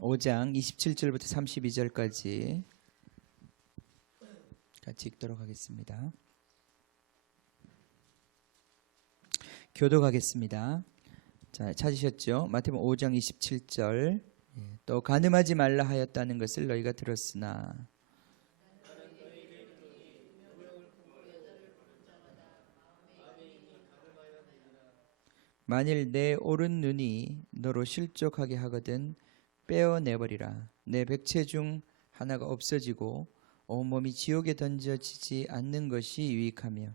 5장 27절부터 32절까지 같이 읽도록 하겠습니다. 교독하겠습니다. 자, 찾으셨죠? 마태복음 5장 27절. 또 간음하지 말라 하였다는 것을 너희가 들었으나 만일 내 오른 눈이 너로 실족하게 하거든 빼어내버리라. 내 백체 중 하나가 없어지고 온몸이 지옥에 던져지지 않는 것이 유익하며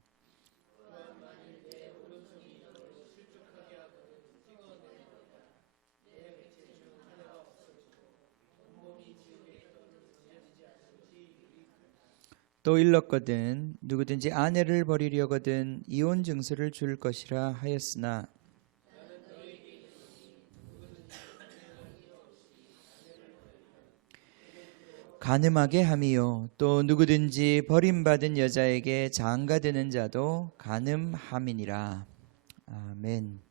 또 일렀거든 누구든지 아내를 버리려거든 이혼 증서를 줄 것이라 하였으나 간음하게 함이요 또 누구든지 버림받은 여자에게 장가드는 자도 간음함이니라. 아멘.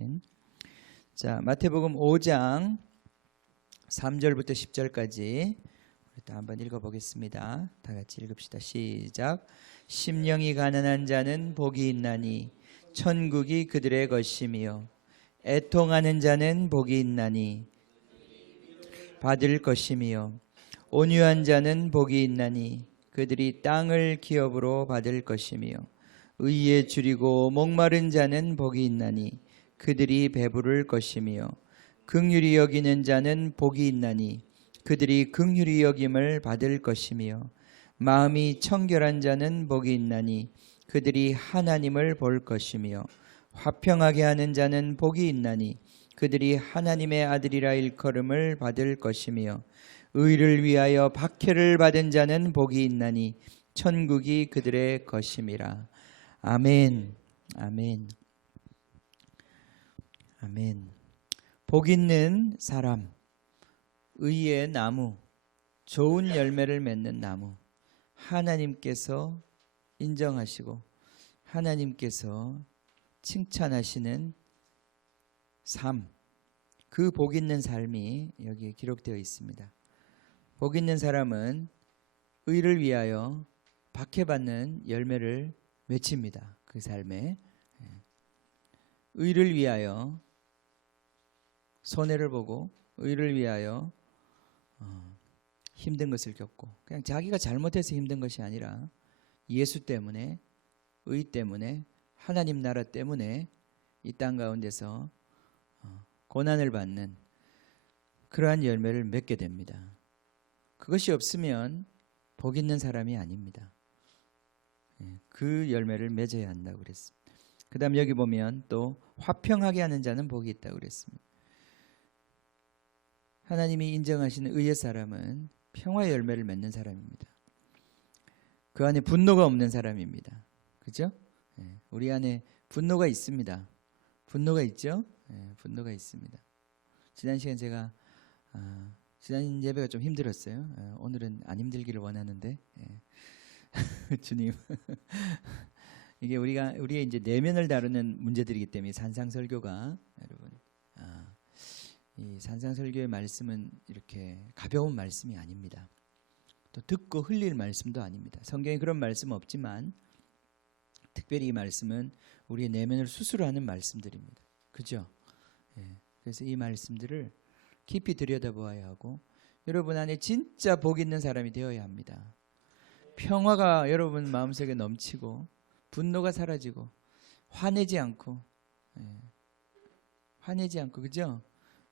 아멘. 자, 마태복음 5장 3절부터 10절까지 또 한번 읽어보겠습니다. 다 같이 읽읍시다. 시작. 심령이 가난한 자는 복이 있나니 천국이 그들의 것이며 애통하는 자는 복이 있나니 받을 것이며 온유한 자는 복이 있나니 그들이 땅을 기업으로 받을 것이며 의에 줄이고 목마른 자는 복이 있나니 그들이 배부를 것이며 긍휼히 여기는 자는 복이 있나니 그들이 긍휼히 여김을 받을 것이며 마음이 청결한 자는 복이 있나니 그들이 하나님을 볼 것이며 화평하게 하는 자는 복이 있나니 그들이 하나님의 아들이라 일컬음을 받을 것이며 의를 위하여 박해를 받은 자는 복이 있나니 천국이 그들의 것임이라. 아멘. 아멘. 아멘. 복 있는 사람, 의의 나무, 좋은 열매를 맺는 나무, 하나님께서 인정하시고 하나님께서 칭찬하시는 삶, 그 복 있는 삶이 여기에 기록되어 있습니다. 복 있는 사람은 의를 위하여 박해받는 열매를 맺힙니다. 그 삶에 의를 위하여 손해를 보고 의를 위하여 힘든 것을 겪고 그냥 자기가 잘못해서 힘든 것이 아니라 예수 때문에 의 때문에 하나님 나라 때문에 이 땅 가운데서 고난을 받는 그러한 열매를 맺게 됩니다. 그것이 없으면 복 있는 사람이 아닙니다. 그 열매를 맺어야 한다고 그랬습니다. 그 다음 여기 보면 또 화평하게 하는 자는 복이 있다고 그랬습니다. 하나님이 인정하시는 의의 사람은 평화의 열매를 맺는 사람입니다. 그 안에 분노가 없는 사람입니다. 그죠? 우리 안에 분노가 있습니다. 분노가 있죠? 분노가 있습니다. 지난 시간 제가 지난 예배가 좀 힘들었어요. 오늘은 안 힘들기를 원하는데 주님 이게 우리의 이제 내면을 다루는 문제들이기 때문에 산상설교가 여러분 이 산상설교의 말씀은 이렇게 가벼운 말씀이 아닙니다. 또 듣고 흘릴 말씀도 아닙니다. 성경에 그런 말씀은 없지만 특별히 이 말씀은 우리의 내면을 수술하는 말씀들입니다. 그죠? 그래서 이 말씀들을 깊이 들여다보아야 하고 여러분 안에 진짜 복 있는 사람이 되어야 합니다. 평화가 여러분 마음속에 넘치고 분노가 사라지고 화내지 않고 그죠?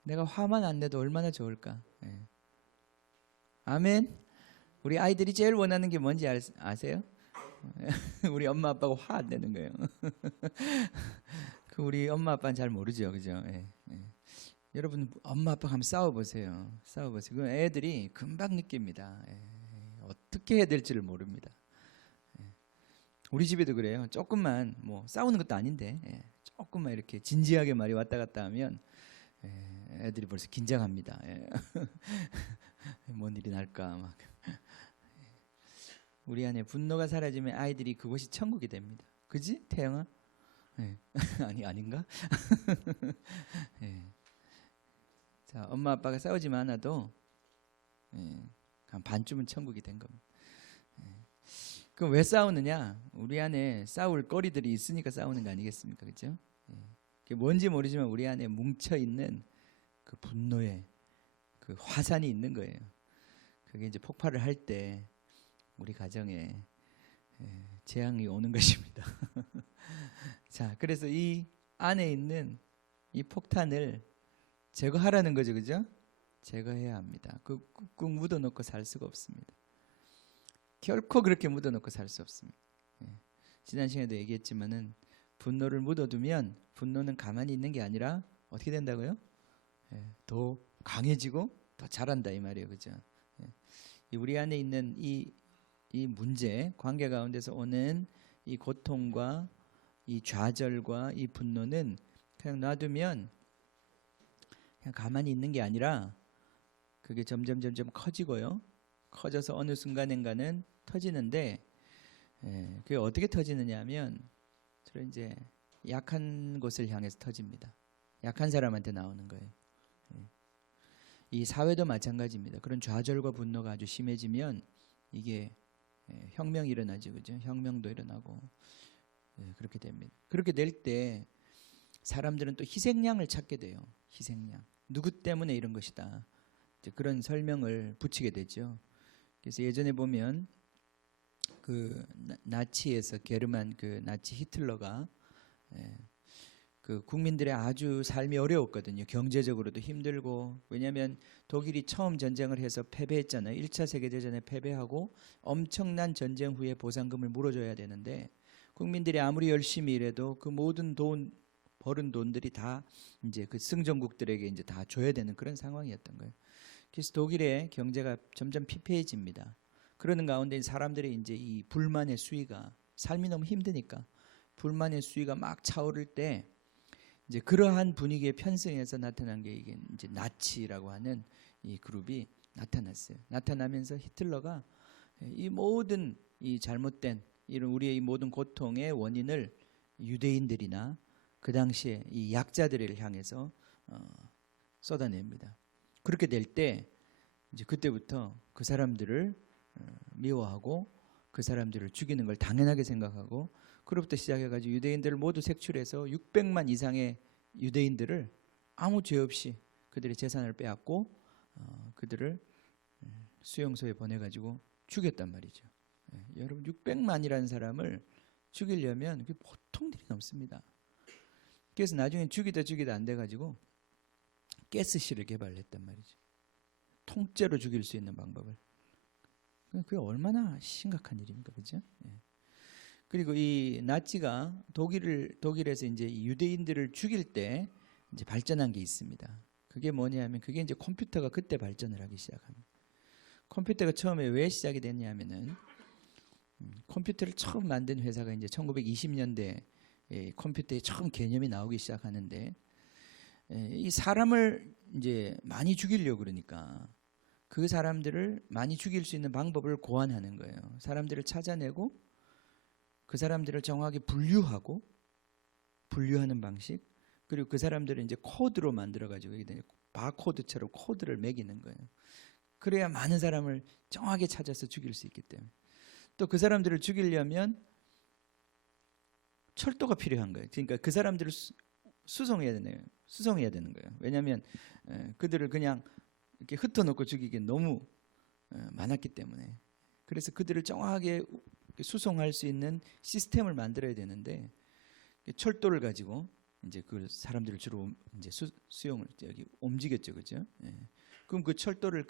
내가 화만 안 내도 얼마나 좋을까? 아멘. 우리 아이들이 제일 원하는 게 뭔지 아세요? 우리 엄마 아빠가 화 안 내는 거예요. 그 우리 엄마 아빠는 잘 모르죠, 그죠? 여러분 엄마 아빠 한번 싸워보세요. 그 애들이 금방 느낍니다. 어떻게 해야 될지를 모릅니다. 우리 집에도 그래요. 조금만 뭐 싸우는 것도 아닌데 조금만 이렇게 진지하게 말이 왔다 갔다 하면 애들이 벌써 긴장합니다. 뭔 일이 날까 막. 우리 안에 분노가 사라지면 아이들이 그곳이 천국이 됩니다. 그지? 태영아? 아닌가? 자, 엄마 아빠가 싸우지만 않아도 한 반쯤은 천국이 된 겁니다. 그럼 왜 싸우느냐? 우리 안에 싸울 거리들이 있으니까 싸우는 거 아니겠습니까? 그렇죠? 그게 뭔지 모르지만 우리 안에 뭉쳐 있는 그 분노의 그 화산이 있는 거예요. 그게 이제 폭발을 할 때 우리 가정에 재앙이 오는 것입니다. 자, 그래서 이 안에 있는 이 폭탄을 제거하라는 거죠, 그죠? 제거해야 합니다. 그 꾹꾹 묻어놓고 살 수가 없습니다. 결코 그렇게 묻어놓고 살 수 없습니다. 지난 시간에도 얘기했지만은 분노를 묻어두면 분노는 가만히 있는 게 아니라 어떻게 된다고요? 더 강해지고 더 잘한다 이 말이에요, 그죠? 우리 안에 있는 이 문제, 관계 가운데서 오는 이 고통과 이 좌절과 이 분노는 그냥 놔두면 그냥 가만히 있는 게 아니라 그게 점점 커지고요. 커져서 어느 순간인가는 터지는데, 그게 어떻게 터지느냐 하면 주로 이제 약한 곳을 향해서 터집니다. 약한 사람한테 나오는 거예요. 이 사회도 마찬가지입니다. 그런 좌절과 분노가 아주 심해지면 이게 혁명이 일어나죠, 그죠? 혁명도 일어나고 그렇게 됩니다. 그렇게 될 때 사람들은 또 희생양을 찾게 돼요. 희생양. 누구 때문에 이런 것이다. 이제 그런 설명을 붙이게 되죠. 그래서 예전에 보면 그 나치에서 게르만 그 나치 히틀러가 그 국민들의 아주 삶이 어려웠거든요. 경제적으로도 힘들고. 왜냐하면 독일이 처음 전쟁을 해서 패배했잖아요. 1차 세계대전에 패배하고 엄청난 전쟁 후에 보상금을 물어줘야 되는데 국민들이 아무리 열심히 일해도 그 모든 벌은 돈들이 다 이제 그 승전국들에게 이제 다 줘야 되는 그런 상황이었던 거예요. 그래서 독일의 경제가 점점 피폐해집니다. 그러는 가운데 사람들의 이제 이 불만의 수위가 삶이 너무 힘드니까 불만의 수위가 막 차오를 때 이제 그러한 분위기에 편승해서 나타난 게 이게 이제 나치라고 하는 이 그룹이 나타났어요. 나타나면서 히틀러가 이 모든 이 잘못된 이런 우리의 이 모든 고통의 원인을 유대인들이나 그 당시에 이 약자들을 향해서 쏟아냅니다. 그렇게 될 때 이제 그때부터 그 사람들을 미워하고 그 사람들을 죽이는 걸 당연하게 생각하고 그로부터 시작해가지고 유대인들을 모두 색출해서 600만 이상의 유대인들을 아무 죄 없이 그들의 재산을 빼앗고 그들을 수용소에 보내가지고 죽였단 말이죠. 여러분 600만이라는 사람을 죽이려면 그게 보통 일이 넘습니다. 그래서 나중에 죽이다 안 돼가지고 가스실을 개발했단 말이죠. 통째로 죽일 수 있는 방법을. 그게 얼마나 심각한 일입니까, 그렇죠? 그리고 이 나치가 독일에서 이제 유대인들을 죽일 때 이제 발전한 게 있습니다. 그게 뭐냐면 그게 이제 컴퓨터가 그때 발전을 하기 시작합니다. 컴퓨터가 처음에 왜 시작이 됐냐면은 컴퓨터를 처음 만든 회사가 이제 1920년대 컴퓨터의 처음 개념이 나오기 시작하는데 이 사람을 이제 많이 죽이려고 그러니까 그 사람들을 많이 죽일 수 있는 방법을 고안하는 거예요. 사람들을 찾아내고 그 사람들을 정확하게 분류하는 방식, 그리고 그 사람들을 이제 코드로 만들어가지고 바코드처럼 코드를 매기는 거예요. 그래야 많은 사람을 정확하게 찾아서 죽일 수 있기 때문에. 또 그 사람들을 죽이려면 철도가 필요한 거예요. 그러니까 그 사람들을 수송해야 되는 거예요. 왜냐하면 그들을 그냥 이렇게 흩어놓고 죽이기엔 너무 많았기 때문에. 그래서 그들을 정확하게 수송할 수 있는 시스템을 만들어야 되는데 철도를 가지고 이제 그 사람들을 주로 이제 수용을 여기 움직였죠, 그죠? 그럼 그 철도를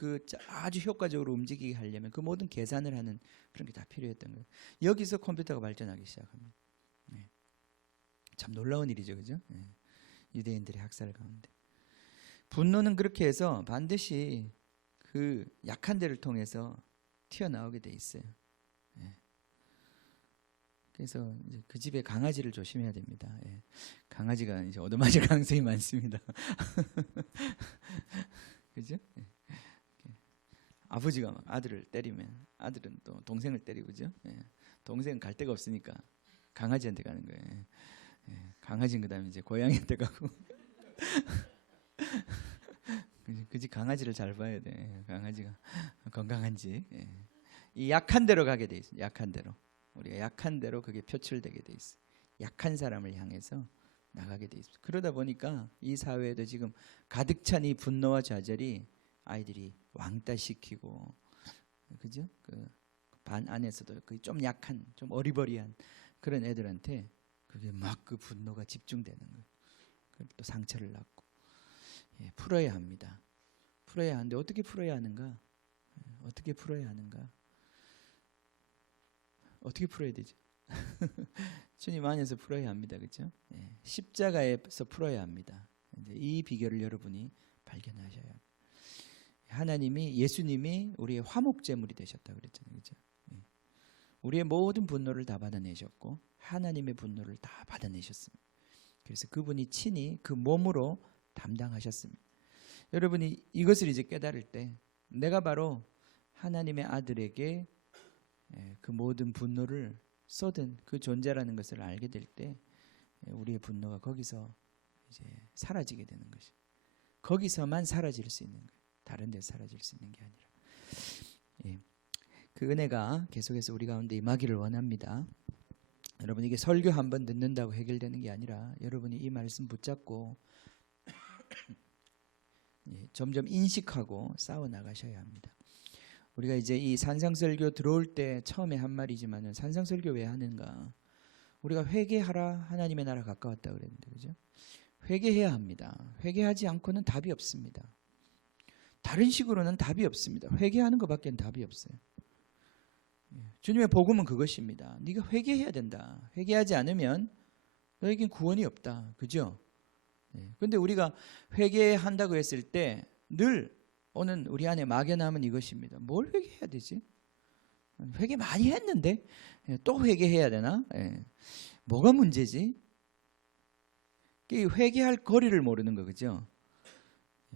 아주 효과적으로 움직이게 하려면 그 모든 계산을 하는 그런 게 다 필요했던 거예요. 여기서 컴퓨터가 발전하기 시작합니다. 참 놀라운 일이죠, 그죠? 유대인들의 학살 가운데 분노는 그렇게 해서 반드시 그 약한 데를 통해서 튀어나오게 돼 있어요. 그래서 이제 그 집에 강아지를 조심해야 됩니다. 강아지가 이제 얻어맞을 가능성이 많습니다. 그죠? 아버지가 막 아들을 때리면 아들은 또 동생을 때리고, 그죠? 동생은 갈 데가 없으니까 강아지한테 가는 거예요. 강아지는 그다음에 이제 고양이한테 가고. 그지 강아지를 잘 봐야 돼. 강아지가 건강한지. 예. 이 약한 대로 가게 돼 있어. 약한 대로. 우리가 약한 대로 그게 표출되게 돼 있어. 약한 사람을 향해서 나가게 돼 있어. 그러다 보니까 이 사회에도 지금 가득 찬 이 분노와 좌절이 아이들이 왕따시키고, 그죠? 그 반 안에서도 그 좀 약한, 좀 어리버리한 그런 애들한테 그게 막 그 분노가 집중되는 거예요. 또 상처를 낳고. 예, 풀어야 합니다. 풀어야 하는데 어떻게 풀어야 하는가? 어떻게 풀어야 하는가? 어떻게 풀어야 되죠? 주님 안에서 풀어야 합니다. 그렇죠? 예, 십자가에서 풀어야 합니다. 이제 이 비결을 여러분이 발견하셔야 합니다. 하나님이, 예수님이 우리의 화목제물이 되셨다고 그랬잖아요. 그렇죠? 예. 우리의 모든 분노를 다 받아내셨고 하나님의 분노를 다 받아내셨습니다. 그래서 그분이 친히 그 몸으로 담당하셨습니다. 여러분이 이것을 이제 깨달을 때 내가 바로 하나님의 아들에게 그 모든 분노를 쏟은 그 존재라는 것을 알게 될 때 우리의 분노가 거기서 이제 사라지게 되는 것이, 거기서만 사라질 수 있는 거예요. 다른 데서 사라질 수 있는 게 아니라. 예. 그 은혜가 계속해서 우리 가운데 임하기를 원합니다. 여러분, 이게 설교 한번 듣는다고 해결되는 게 아니라 여러분이 이 말씀 붙잡고 예, 점점 인식하고 싸워 나가셔야 합니다. 우리가 이제 이 산상설교 들어올 때 처음에 한 말이지만은 산상설교 왜 하는가? 우리가 회개하라, 하나님의 나라 가까웠다 그랬는데, 그죠? 회개해야 합니다. 회개하지 않고는 답이 없습니다. 다른 식으로는 답이 없습니다. 회개하는 것밖에는 답이 없어요. 주님의 복음은 그것입니다. 네가 회개해야 된다. 회개하지 않으면 너에겐 구원이 없다. 그죠? 그런데 우리가 회개한다고 했을 때 늘 오는 우리 안에 막연함은 이것입니다. 뭘 회개해야 되지? 회개 많이 했는데 또 회개해야 되나? 뭐가 문제지? 회개할 거리를 모르는 거, 그죠?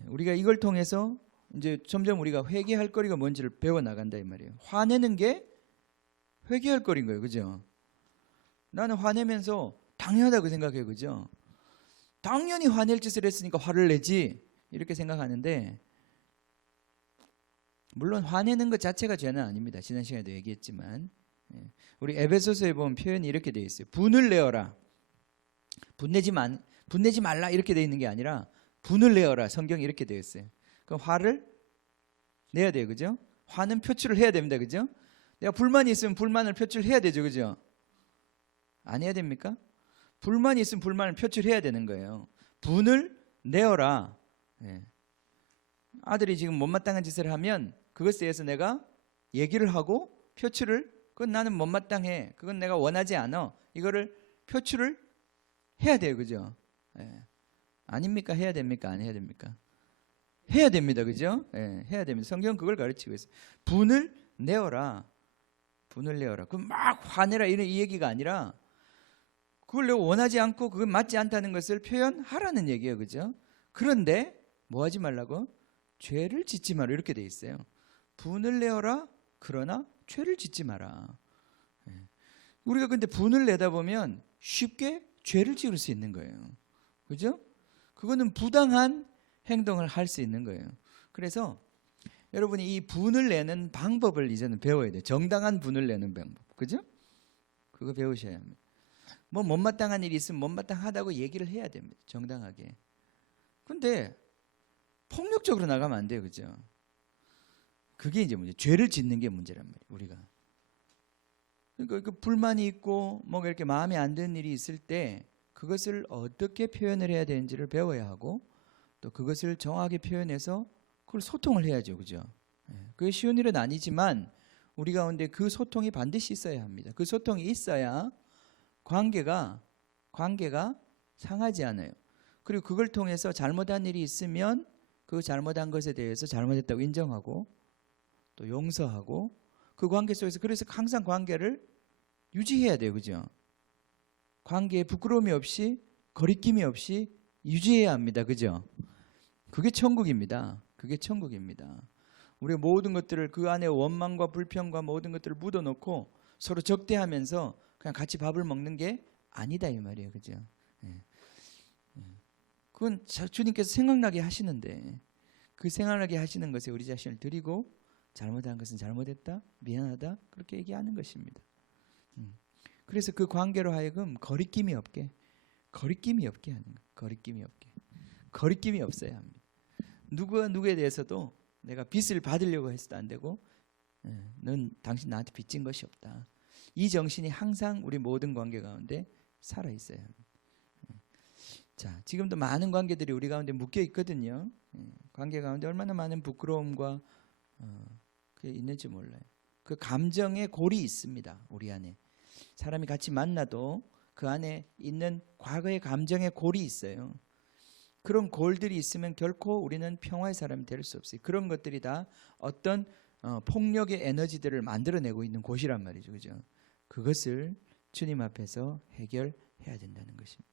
우리가 이걸 통해서 이제 점점 우리가 회개할 거리가 뭔지를 배워 나간다 이 말이에요. 화내는 게 회개할 거리인 거예요, 그죠? 나는 화내면서 당연하다고 생각해요, 그죠? 당연히 화낼 짓을 했으니까 화를 내지 이렇게 생각하는데, 물론 화내는 것 자체가 죄는 아닙니다. 지난 시간에도 얘기했지만 우리 에베소서에 보면 표현이 이렇게 되어 있어요. 분을 내어라. 분내지 말라 이렇게 되어 있는 게 아니라 분을 내어라. 성경이 이렇게 되어 있어요. 그럼 화를 내야 돼요, 그죠? 화는 표출을 해야 됩니다, 그죠? 내가 불만이 있으면 불만을 표출해야 되죠, 그죠? 안 해야 됩니까? 불만이 있으면 불만을 표출해야 되는 거예요. 분을 내어라. 아들이 지금 못마땅한 짓을 하면 그것에 대해서 내가 얘기를 하고 표출을, 그건 나는 못마땅해, 그건 내가 원하지 않아, 이거를 표출을 해야 돼요, 그죠? 아닙니까? 해야 됩니까? 안 해야 됩니까? 해야 됩니다, 그죠? 해야 됩니다. 성경은 그걸 가르치고 있어요. 분을 내어라. 분을 내어라. 그럼 막 화내라 이런 이 얘기가 아니라 그걸 내가 원하지 않고 그건 맞지 않다는 것을 표현하라는 얘기예요, 그죠? 그런데 뭐 하지 말라고? 죄를 짓지 마라 이렇게 돼 있어요. 분을 내어라. 그러나 죄를 짓지 마라. 우리가 근데 분을 내다 보면 쉽게 죄를 지을 수 있는 거예요, 그죠? 그거는 부당한 행동을 할 수 있는 거예요. 그래서 여러분이 이 분을 내는 방법을 이제는 배워야 돼요. 정당한 분을 내는 방법, 그죠? 그거 배우셔야 합니다. 뭐 못마땅한 일이 있으면 못마땅하다고 얘기를 해야 됩니다, 정당하게. 근데 폭력적으로 나가면 안 돼요, 그죠? 그게 이제 문제. 죄를 짓는 게 문제란 말이에요, 우리가. 그러니까 그 불만이 있고 뭔가 이렇게 마음에 안 드는 일이 있을 때 그것을 어떻게 표현을 해야 되는지를 배워야 하고, 또 그것을 정확하게 표현해서 그걸 소통을 해야죠, 그죠? 그게 쉬운 일은 아니지만 우리 가운데 그 소통이 반드시 있어야 합니다. 그 소통이 있어야 관계가 상하지 않아요. 그리고 그걸 통해서 잘못한 일이 있으면 그 잘못한 것에 대해서 잘못했다고 인정하고 또 용서하고, 그 관계 속에서 그래서 항상 관계를 유지해야 돼요, 그죠? 관계에 부끄러움이 없이 거리낌이 없이 유지해야 합니다, 그죠? 그게 천국입니다. 그게 천국입니다. 우리의 모든 것들을 그 안에 원망과 불평과 모든 것들을 묻어놓고 서로 적대하면서 그냥 같이 밥을 먹는 게 아니다 이 말이에요, 그죠? 그건 주님께서 생각나게 하시는데 그 생활하게 하시는 것에 우리 자신을 드리고 잘못한 것은 잘못했다, 미안하다 그렇게 얘기하는 것입니다. 그래서 그 관계로 하여금 거리낌이 없게 하는 거예요. 거리낌이 없어야 합니다. 누구와 누구에 대해서도 내가 빚을 받으려고 해서도 안 되고 넌 당신 나한테 빚진 것이 없다. 이 정신이 항상 우리 모든 관계 가운데 살아 있어야 합니다. 자, 지금도 많은 관계들이 우리 가운데 묶여 있거든요. 관계 가운데 얼마나 많은 부끄러움과 그게 있는지 몰라요. 그 감정의 골이 있습니다. 우리 안에 사람이 같이 만나도 그 안에 있는 과거의 감정의 골이 있어요. 그런 골들이 있으면 결코 우리는 평화의 사람이 될 수 없어요. 그런 것들이 다 어떤 폭력의 에너지들을 만들어내고 있는 곳이란 말이죠. 그죠? 그것을 주님 앞에서 해결해야 된다는 것입니다.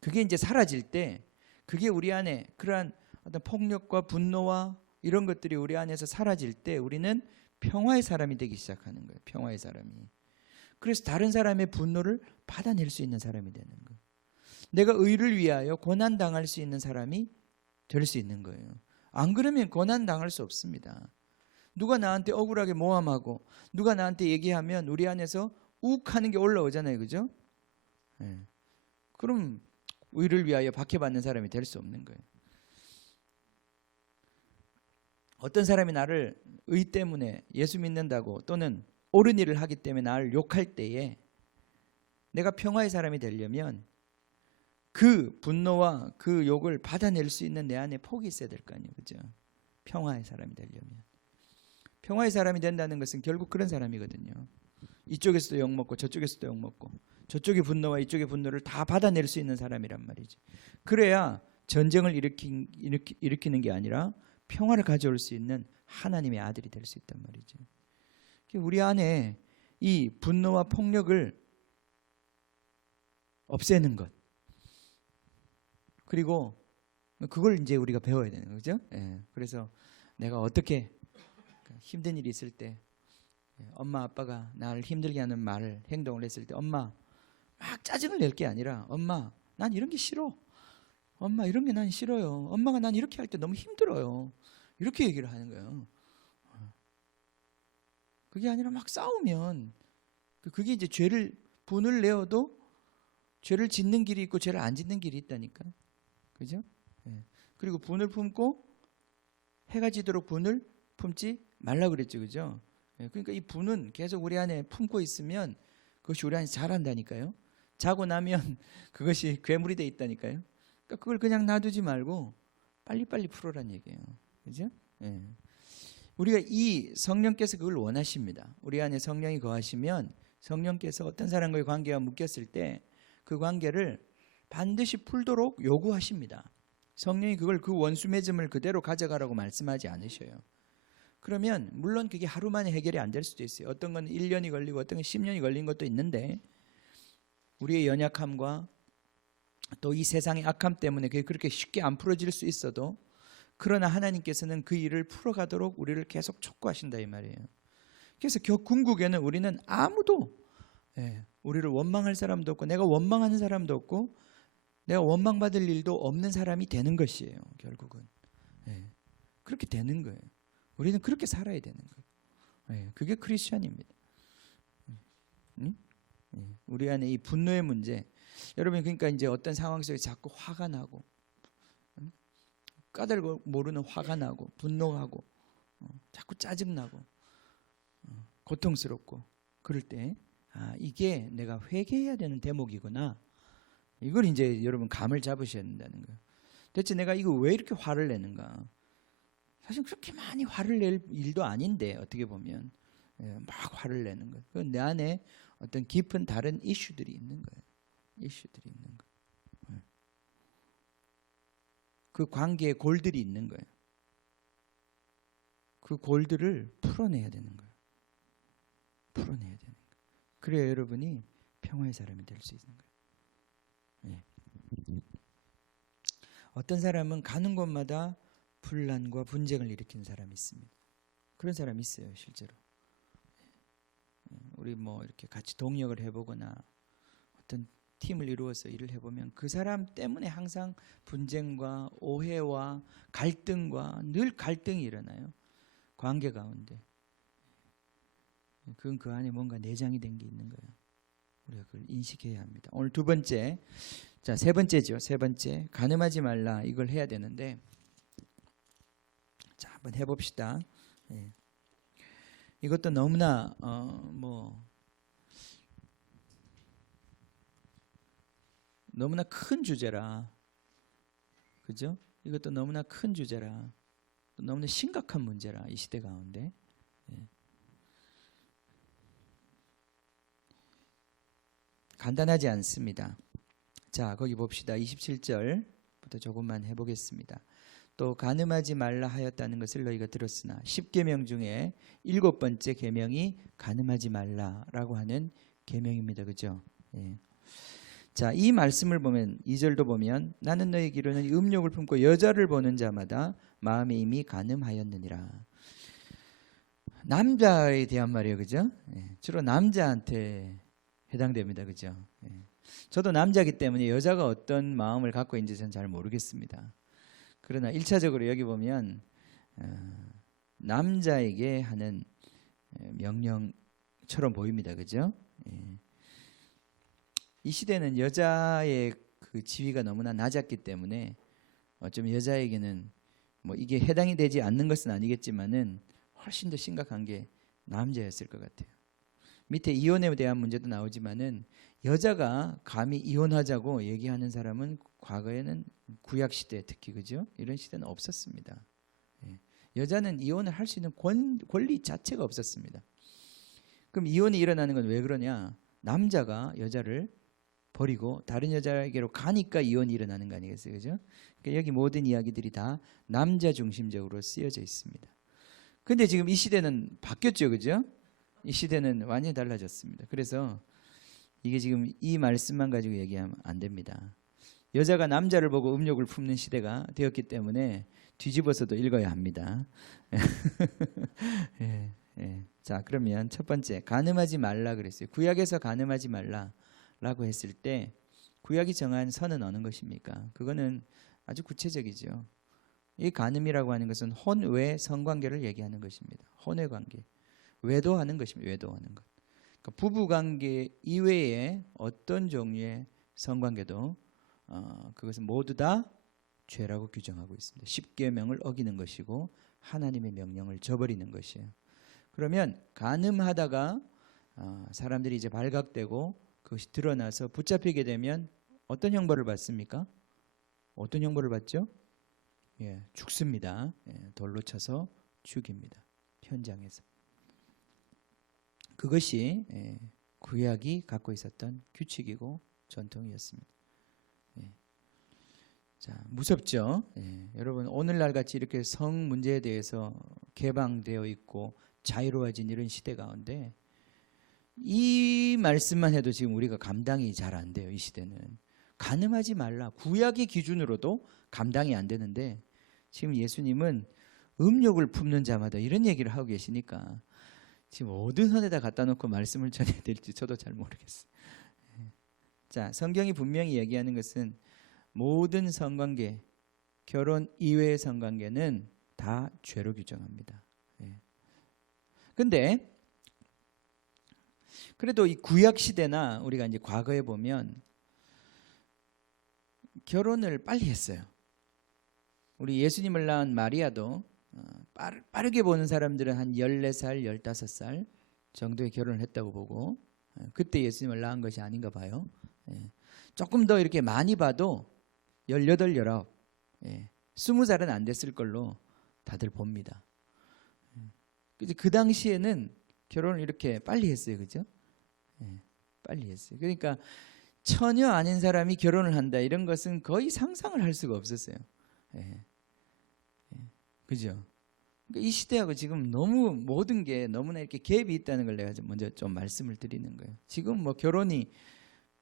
그게 이제 사라질 때, 그게 우리 안에 그러한 어떤 폭력과 분노와 이런 것들이 우리 안에서 사라질 때 우리는 평화의 사람이 되기 시작하는 거예요. 평화의 사람이. 그래서 다른 사람의 분노를 받아낼 수 있는 사람이 되는 거예요. 내가 의를 위하여 고난당할 수 있는 사람이 될 수 있는 거예요. 안 그러면 고난당할 수 없습니다. 누가 나한테 억울하게 모함하고 누가 나한테 얘기하면 우리 안에서 욱 하는 게 올라오잖아요. 그죠? 네. 그럼 의를 위하여 박해받는 사람이 될 수 없는 거예요. 어떤 사람이 나를 의 때문에 예수 믿는다고 또는 옳은 일을 하기 때문에 나를 욕할 때에 내가 평화의 사람이 되려면 그 분노와 그 욕을 받아낼 수 있는 내 안에 폭이 있어야 될 거 아니에요. 그죠? 평화의 사람이 되려면. 평화의 사람이 된다는 것은 결국 그런 사람이거든요. 이쪽에서도 욕먹고 저쪽에서도 욕먹고 저쪽의 분노와 이쪽의 분노를 다 받아낼 수 있는 사람이란 말이지. 그래야 전쟁을 일으키는 게 아니라 평화를 가져올 수 있는 하나님의 아들이 될 수 있단 말이죠. 우리 안에 이 분노와 폭력을 없애는 것, 그리고 그걸 이제 우리가 배워야 되는 거죠. 예. 그래서 내가 어떻게 힘든 일이 있을 때 엄마 아빠가 나를 힘들게 하는 말을 행동을 했을 때 엄마 막 짜증을 낼 게 아니라 엄마 난 이런 게 싫어. 엄마 이런 게 난 싫어요. 엄마가 난 이렇게 할 때 너무 힘들어요. 이렇게 얘기를 하는 거예요. 그게 아니라 막 싸우면 그게 이제 분을 내어도 죄를 짓는 길이 있고 죄를 안 짓는 길이 있다니까. 그죠? 예. 그리고 분을 품고 해가 지도록 분을 품지 말라 그랬죠. 그죠? 예. 그러니까 이 분은 계속 우리 안에 품고 있으면 그것이 우리 안에 자란다니까요. 자고 나면 그것이 괴물이 돼 있다니까요. 그러니까 그걸 그냥 놔두지 말고 빨리빨리 풀어란 얘기예요. 그죠? 예. 우리가 이 성령께서 그걸 원하십니다. 우리 안에 성령이 거하시면 성령께서 어떤 사람과의 관계가 묶였을 때 그 관계를 반드시 풀도록 요구하십니다. 성령이 그걸 그 원수 맺음을 그대로 가져가라고 말씀하지 않으셔요. 그러면 물론 그게 하루 만에 해결이 안 될 수도 있어요. 어떤 건 1년이 걸리고 어떤 건 10년이 걸린 것도 있는데 우리의 연약함과 또 이 세상의 악함 때문에 그게 그렇게 쉽게 안 풀어질 수 있어도 그러나 하나님께서는 그 일을 풀어가도록 우리를 계속 촉구하신다 이 말이에요. 그래서 궁극에는 우리는 아무도 우리를 원망할 사람도 없고 내가 원망하는 사람도 없고 내가 원망받을 일도 없는 사람이 되는 것이에요. 결국은 그렇게 되는 거예요. 우리는 그렇게 살아야 되는 거예요. 그게 크리스천입니다. 우리 안에 이 분노의 문제, 여러분 그러니까 이제 어떤 상황 속에 자꾸 화가 나고 까닭을 모르는 화가 나고 분노하고 자꾸 짜증나고 고통스럽고 그럴 때 이게 내가 회개해야 되는 대목이구나. 이걸 이제 여러분 감을 잡으셔야 된다는 거예요. 대체 내가 이거 왜 이렇게 화를 내는가? 사실 그렇게 많이 화를 낼 일도 아닌데 어떻게 보면 막 화를 내는 거예요. 그건 내 안에 어떤 깊은 다른 이슈들이 있는 거예요. 이슈들이 있는 거예요. 그 관계에 골들이 있는 거예요. 그 골들을 풀어내야 되는 거예요. 풀어내야 되는 거예요. 그래야 여러분이 평화의 사람이 될 수 있는 거예요. 어떤 사람은 가는 곳마다 분란과 분쟁을 일으키는 사람이 있습니다. 그런 사람이 있어요, 실제로. 우리 뭐 이렇게 같이 동역을 해보거나 어떤 팀을 이루어서 일을 해보면 그 사람 때문에 항상 분쟁과 오해와 갈등과 늘 갈등이 일어나요. 관계 가운데. 그건 그 안에 뭔가 내장이 된 게 있는 거예요. 우리가 그걸 인식해야 합니다. 오늘 두 번째, 자, 세 번째죠. 세 번째, 간음하지 말라. 이걸 해야 되는데, 자, 한번 해봅시다. 예. 이것도 너무나 너무나 큰 주제라, 그죠? 이것도 너무나 큰 주제라, 너무나 심각한 문제라, 이 시대 가운데. 예. 간단하지 않습니다. 자, 거기 봅시다. 27절부터 조금만 해보겠습니다. 또 간음하지 말라 하였다는 것을 너희가 들었으나 10계명 중에 7번째 계명이 간음하지 말라라고 하는 계명입니다. 그죠? 예. 자, 이 말씀을 보면 2절도 보면 나는 너희 기로는 음욕을 품고 여자를 보는 자마다 마음에 이미 간음하였느니라. 남자에 대한 말이에요. 그죠? 예. 주로 남자한테 해당됩니다. 그죠? 예. 저도 남자이기 때문에 여자가 어떤 마음을 갖고 있는지 저는 잘 모르겠습니다. 그러나 1차적으로 여기 보면 남자에게 하는 명령처럼 보입니다. 그죠? 예. 이 시대는 여자의 그 지위가 너무나 낮았기 때문에 좀 여자에게는 뭐 이게 해당이 되지 않는 것은 아니겠지만은 훨씬 더 심각한 게 남자였을 것 같아요. 밑에 이혼에 대한 문제도 나오지만은 여자가 감히 이혼하자고 얘기하는 사람은 과거에는 구약 시대 특히 그죠? 이런 시대는 없었습니다. 예. 여자는 이혼을 할 수 있는 권리 자체가 없었습니다. 그럼 이혼이 일어나는 건 왜 그러냐? 남자가 여자를 버리고 다른 여자에게로 가니까 이혼이 일어나는 거 아니겠어요? 그죠? 그러니까 여기 모든 이야기들이 다 남자 중심적으로 쓰여져 있습니다. 근데 지금 이 시대는 바뀌었죠. 그죠? 이 시대는 완전히 달라졌습니다. 그래서 이게 지금 이 말씀만 가지고 얘기하면 안 됩니다. 여자가 남자를 보고 음욕을 품는 시대가 되었기 때문에 뒤집어서도 읽어야 합니다. 예, 예. 자, 그러면 첫 번째, 간음하지 말라 그랬어요. 구약에서 간음하지 말라라고 했을 때 구약이 정한 선은 어느 것입니까? 그거는 아주 구체적이죠. 이 간음이라고 하는 것은 혼외 성관계를 얘기하는 것입니다. 혼외 관계. 외도하는 것입니다. 외도하는 것. 그러니까 부부관계 이외에 어떤 종류의 성관계도 그것은 모두 다 죄라고 규정하고 있습니다. 10계명을 어기는 것이고 하나님의 명령을 저버리는 것이에요. 그러면 간음하다가 사람들이 이제 발각되고 그것이 드러나서 붙잡히게 되면 어떤 형벌을 받습니까? 어떤 형벌을 받죠? 예, 죽습니다. 예, 돌로 쳐서 죽입니다. 현장에서. 그것이 구약이 갖고 있었던 규칙이고 전통이었습니다. 예. 자, 무섭죠? 예. 여러분 오늘날 같이 이렇게 성 문제에 대해서 개방되어 있고 자유로워진 이런 시대 가운데 이 말씀만 해도 지금 우리가 감당이 잘 안 돼요. 이 시대는. 간음하지 말라. 구약의 기준으로도 감당이 안 되는데 지금 예수님은 음욕을 품는 자마다 이런 얘기를 하고 계시니까 지금 어떤 선에다 갖다 놓고 말씀을 전해야 될지 저도 잘 모르겠어요. 자, 성경이 분명히 얘기하는 것은 모든 성관계, 결혼 이외의 성관계는 다 죄로 규정합니다. 근데 그래도 이 구약 시대나 우리가 이제 과거에 보면 결혼을 빨리 했어요. 우리 예수님을 낳은 마리아도 빠르게 보는 사람들은 한 14살, 15살 정도에 결혼을 했다고 보고 그때 예수님을 낳은 것이 아닌가 봐요. 조금 더 이렇게 많이 봐도 18, 19, 20살은 안 됐을 걸로 다들 봅니다. 그 당시에는 결혼을 이렇게 빨리 했어요. 그죠? 빨리 했어요. 그러니까 처녀 아닌 사람이 결혼을 한다 이런 것은 거의 상상을 할 수가 없었어요. 그죠? 그러니까 이 시대하고 지금 너무 모든 게 너무나 이렇게 갭이 있다는 걸 내가 먼저 좀 말씀을 드리는 거예요. 지금 뭐 결혼이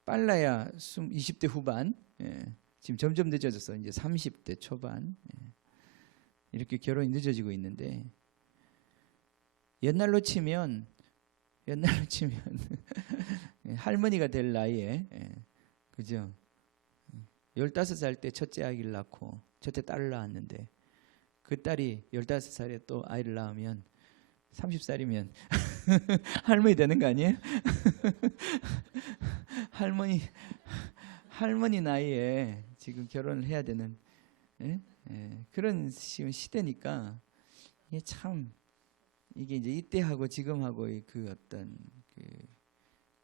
빨라야 20대 후반, 지금 점점 늦어져서 이제 30대 초반 이렇게 결혼이 늦어지고 있는데 옛날로 치면 할머니가 될 나이에 그죠? 15살 때 첫째 아기를 낳고 첫째 딸을 낳았는데 그 딸이 15살에 또 아이를 낳으면 30살이면 할머니 되는 거 아니에요? 할머니 나이에 지금 결혼을 해야 되는 예? 예, 그런 시대니까 이게 참 이게 이제 이때하고 지금하고의 그 어떤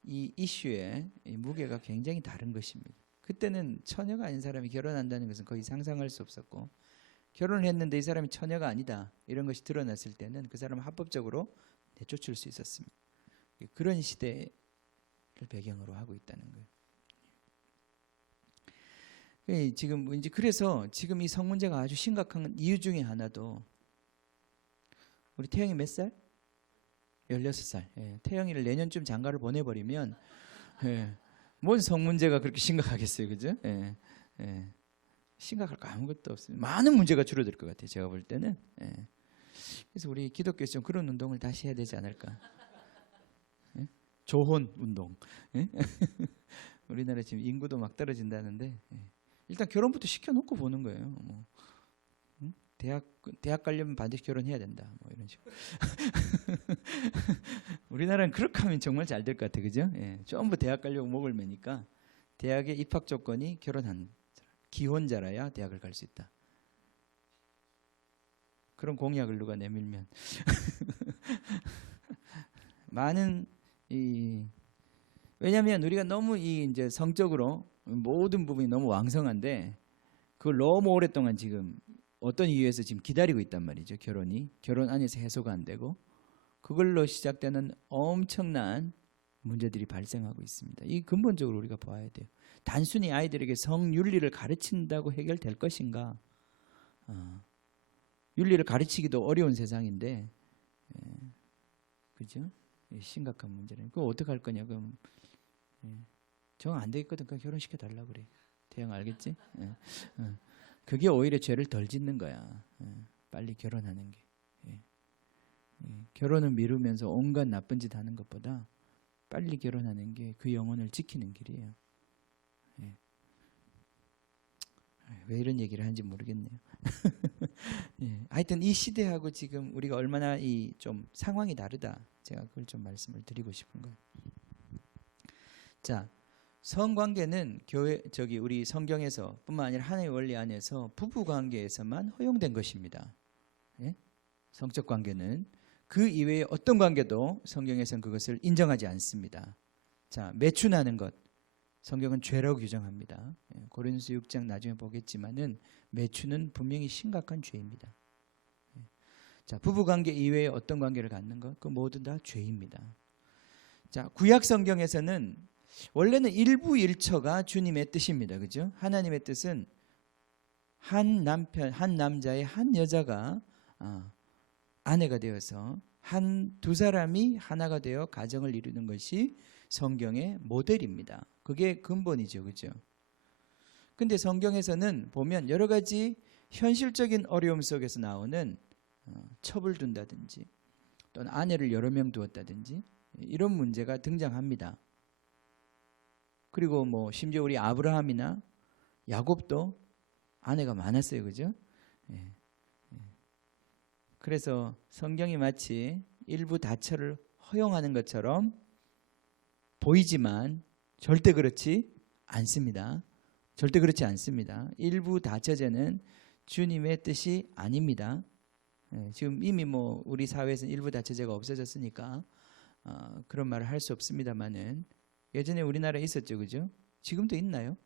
이 이슈의 이 무게가 굉장히 다른 것입니다. 그때는 처녀가 아닌 사람이 결혼한다는 것은 거의 상상할 수 없었고 결혼을 했는데 이 사람이 처녀가 아니다 이런 것이 드러났을 때는 그 사람을 합법적으로 내쫓을 수 있었습니다. 그런 시대를 배경으로 하고 있다는 거예요. 지금 이제 그래서 지금 이 성 문제가 아주 심각한 이유 중에 하나도 우리 태영이 몇 살? 16살. 예, 태영이를 내년쯤 장가를 보내버리면 예, 뭔 성 문제가 그렇게 심각하겠어요, 그죠? 예, 예. 심각할 거 아무것도 없습니다. 많은 문제가 줄어들 것 같아요, 제가 볼 때는. 예. 그래서 우리 기독교에서 좀 그런 운동을 다시 해야 되지 않을까? 예? 조혼 운동. 예? 우리나라 지금 인구도 막 떨어진다는데 예. 일단 결혼부터 시켜놓고 보는 거예요. 뭐. 대학 가려면 반드시 결혼해야 된다. 뭐 이런 식으로. 우리나라는 그렇게 하면 정말 잘 될 것 같아, 그죠? 예, 전부 대학 가려고 목을 매니까 대학의 입학 조건이 결혼한 기혼자라야 대학을 갈 수 있다. 그런 공약을 누가 내밀면 많은 왜냐하면 우리가 너무 이제 성적으로 모든 부분이 너무 왕성한데 그걸 너무 오랫동안 지금 어떤 이유에서 지금 기다리고 있단 말이죠. 결혼 안에서 해소가 안 되고 그걸로 시작되는 엄청난 문제들이 발생하고 있습니다. 이 근본적으로 우리가 봐야 돼요. 단순히 아이들에게 성윤리를 가르친다고 해결될 것인가? 윤리를 가르치기도 어려운 세상인데, 그죠? 심각한 문제는. 그거 어떻게 할 거냐? 그럼 정 안 되겠거든. 그냥 결혼시켜 달라 그래. 태영 알겠지? 그게 오히려 죄를 덜 짓는 거야. 빨리 결혼하는 게. 결혼을 미루면서 온갖 나쁜 짓 하는 것보다 빨리 결혼하는 게 그 영혼을 지키는 길이에요. 왜 이런 얘기를 하는지 모르겠네요. 하여튼 이 시대하고 지금 우리가 얼마나 이 좀 상황이 다르다. 제가 그걸 좀 말씀을 드리고 싶은 거예요. 자, 성관계는 우리 성경에서 뿐만 아니라 하나님의 원리 안에서 부부 관계에서만 허용된 것입니다. 예? 성적 관계는 그 이외의 어떤 관계도 성경에서는 그것을 인정하지 않습니다. 자, 매춘하는 것 성경은 죄라고 규정합니다. 고린도서 6장 나중에 보겠지만은 매춘은 분명히 심각한 죄입니다. 자, 부부 관계 이외의 어떤 관계를 갖는 것, 그 모두 다 죄입니다. 자, 구약 성경에서는 원래는 일부일처가 주님의 뜻입니다. 그죠? 하나님의 뜻은 한 남자의 한 여자가 아내가 되어서 두 사람이 하나가 되어 가정을 이루는 것이 성경의 모델입니다. 그게 근본이죠. 그죠? 근데 성경에서는 보면 여러 가지 현실적인 어려움 속에서 나오는 첩을 둔다든지 또는 아내를 여러 명 두었다든지 이런 문제가 등장합니다. 그리고 뭐 심지어 우리 아브라함이나 야곱도 아내가 많았어요. 그죠? 그래서 성경이 마치 일부 다처를 허용하는 것처럼 보이지만 절대 그렇지 않습니다. 절대 그렇지 않습니다. 일부 다처제는 주님의 뜻이 아닙니다. 지금 이미 뭐 우리 사회에서는 일부 다처제가 없어졌으니까 그런 말을 할 수 없습니다만은 예전에 우리나라에 있었죠. 그죠? 지금도 있나요?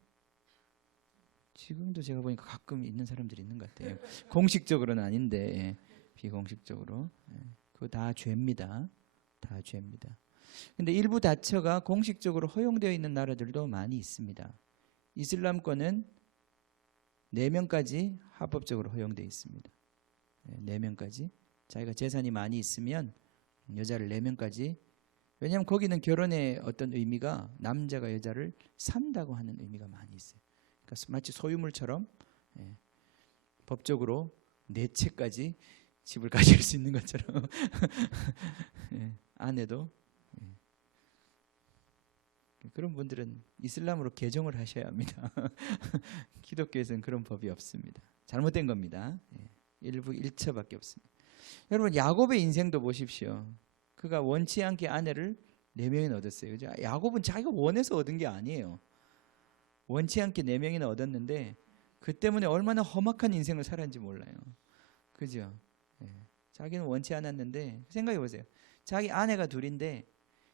지금도 제가 보니까 가끔 있는 사람들이 있는 것 같아요. 공식적으로는 아닌데 비공식적으로. 그거 다 죄입니다. 다 죄입니다. 근데 일부 다처가 공식적으로 허용되어 있는 나라들도 많이 있습니다. 이슬람권은 4명까지 합법적으로 허용되어 있습니다. 4명까지. 자기가 재산이 많이 있으면 여자를 4명까지. 왜냐하면 거기는 결혼의 어떤 의미가 남자가 여자를 산다고 하는 의미가 많이 있어요. 그러니까 마치 소유물처럼 법적으로 4채까지 집을 가질 수 있는 것처럼 아내도 그런 분들은 이슬람으로 개종을 하셔야 합니다. 기독교에서는 그런 법이 없습니다. 잘못된 겁니다. 일부 일처밖에 없습니다. 여러분 야곱의 인생도 보십시오. 그가 원치 않게 아내를 4명이나 얻었어요. 그죠? 야곱은 자기가 원해서 얻은 게 아니에요. 원치 않게 4명이나 얻었는데 그 때문에 얼마나 험악한 인생을 살았는지 몰라요. 그죠? 자기는 원치 않았는데 생각해 보세요. 자기 아내가 둘인데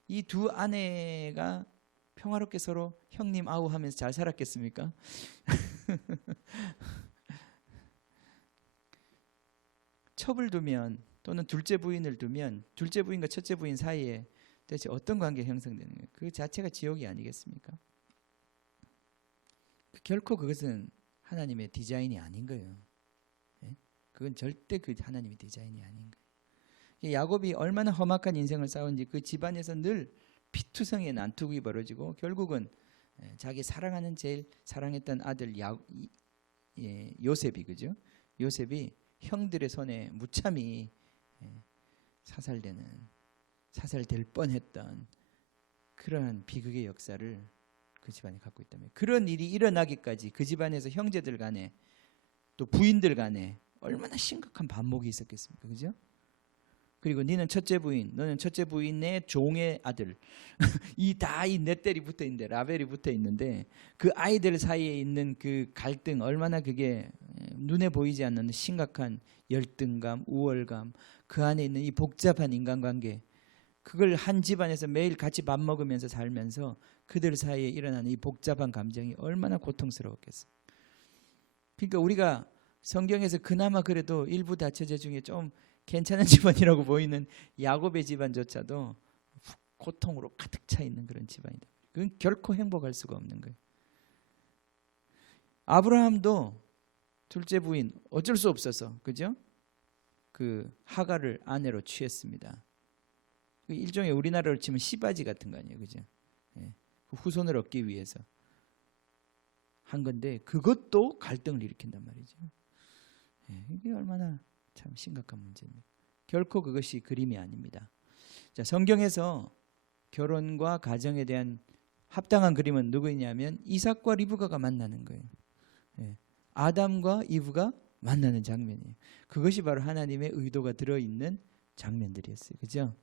이 두 아내가 평화롭게 서로 형님 아우 하면서 잘 살았겠습니까? 첩을 두면 또는 둘째 부인을 두면 둘째 부인과 첫째 부인 사이에 대체 어떤 관계가 형성되는 거예요? 그 자체가 지옥이 아니겠습니까? 결코 그것은 하나님의 디자인이 아닌 거예요. 그건 절대 그 하나님의 디자인이 아닌 거예요. 야곱이 얼마나 험악한 인생을 싸운지 그 집안에서 늘 피투성이의 난투극이 벌어지고 결국은 자기 사랑하는 제일 사랑했던 아들 요셉이 그죠? 요셉이 형들의 손에 무참히 사살될 뻔했던 그러한 비극의 역사를 그 집안이 갖고 있다면 그런 일이 일어나기까지 그 집안에서 형제들 간에 또 부인들 간에 얼마나 심각한 반목이 있었겠습니까? 그죠? 그리고 너는 첫째 부인의 종의 아들 이 넷들이 붙어 있는데 라벨이 붙어 있는데 그 아이들 사이에 있는 그 갈등 얼마나 그게 눈에 보이지 않는 심각한 열등감, 우월감 그 안에 있는 이 복잡한 인간관계 그걸 한 집안에서 매일 같이 밥 먹으면서 살면서 그들 사이에 일어나는 이 복잡한 감정이 얼마나 고통스러웠겠어요. 그러니까 우리가 성경에서 그나마 그래도 일부 다처제 중에 좀 괜찮은 집안이라고 보이는 야곱의 집안조차도 고통으로 가득 차 있는 그런 집안이다. 그건 결코 행복할 수가 없는 거예요. 아브라함도 둘째 부인 어쩔 수 없어서 그죠? 그 하갈을 아내로 취했습니다. 일종의 우리나라로 치면 시바지 같은 거 아니에요, 그죠? 후손을 얻기 위해서 한 건데 그것도 갈등을 일으킨단 말이죠. 이게 얼마나 참 심각한 문제입니다. 결코 그것이 그림이 아닙니다. 자, 성경에서 결혼과 가정에 대한 합당한 그림은 누구이냐면 이삭과 리브가가 만나는 거예요. 아담과 이브가 만나는 장면이에요. 그것이 바로 하나님의 의도가 들어있는 장면들이었어요. 그죠?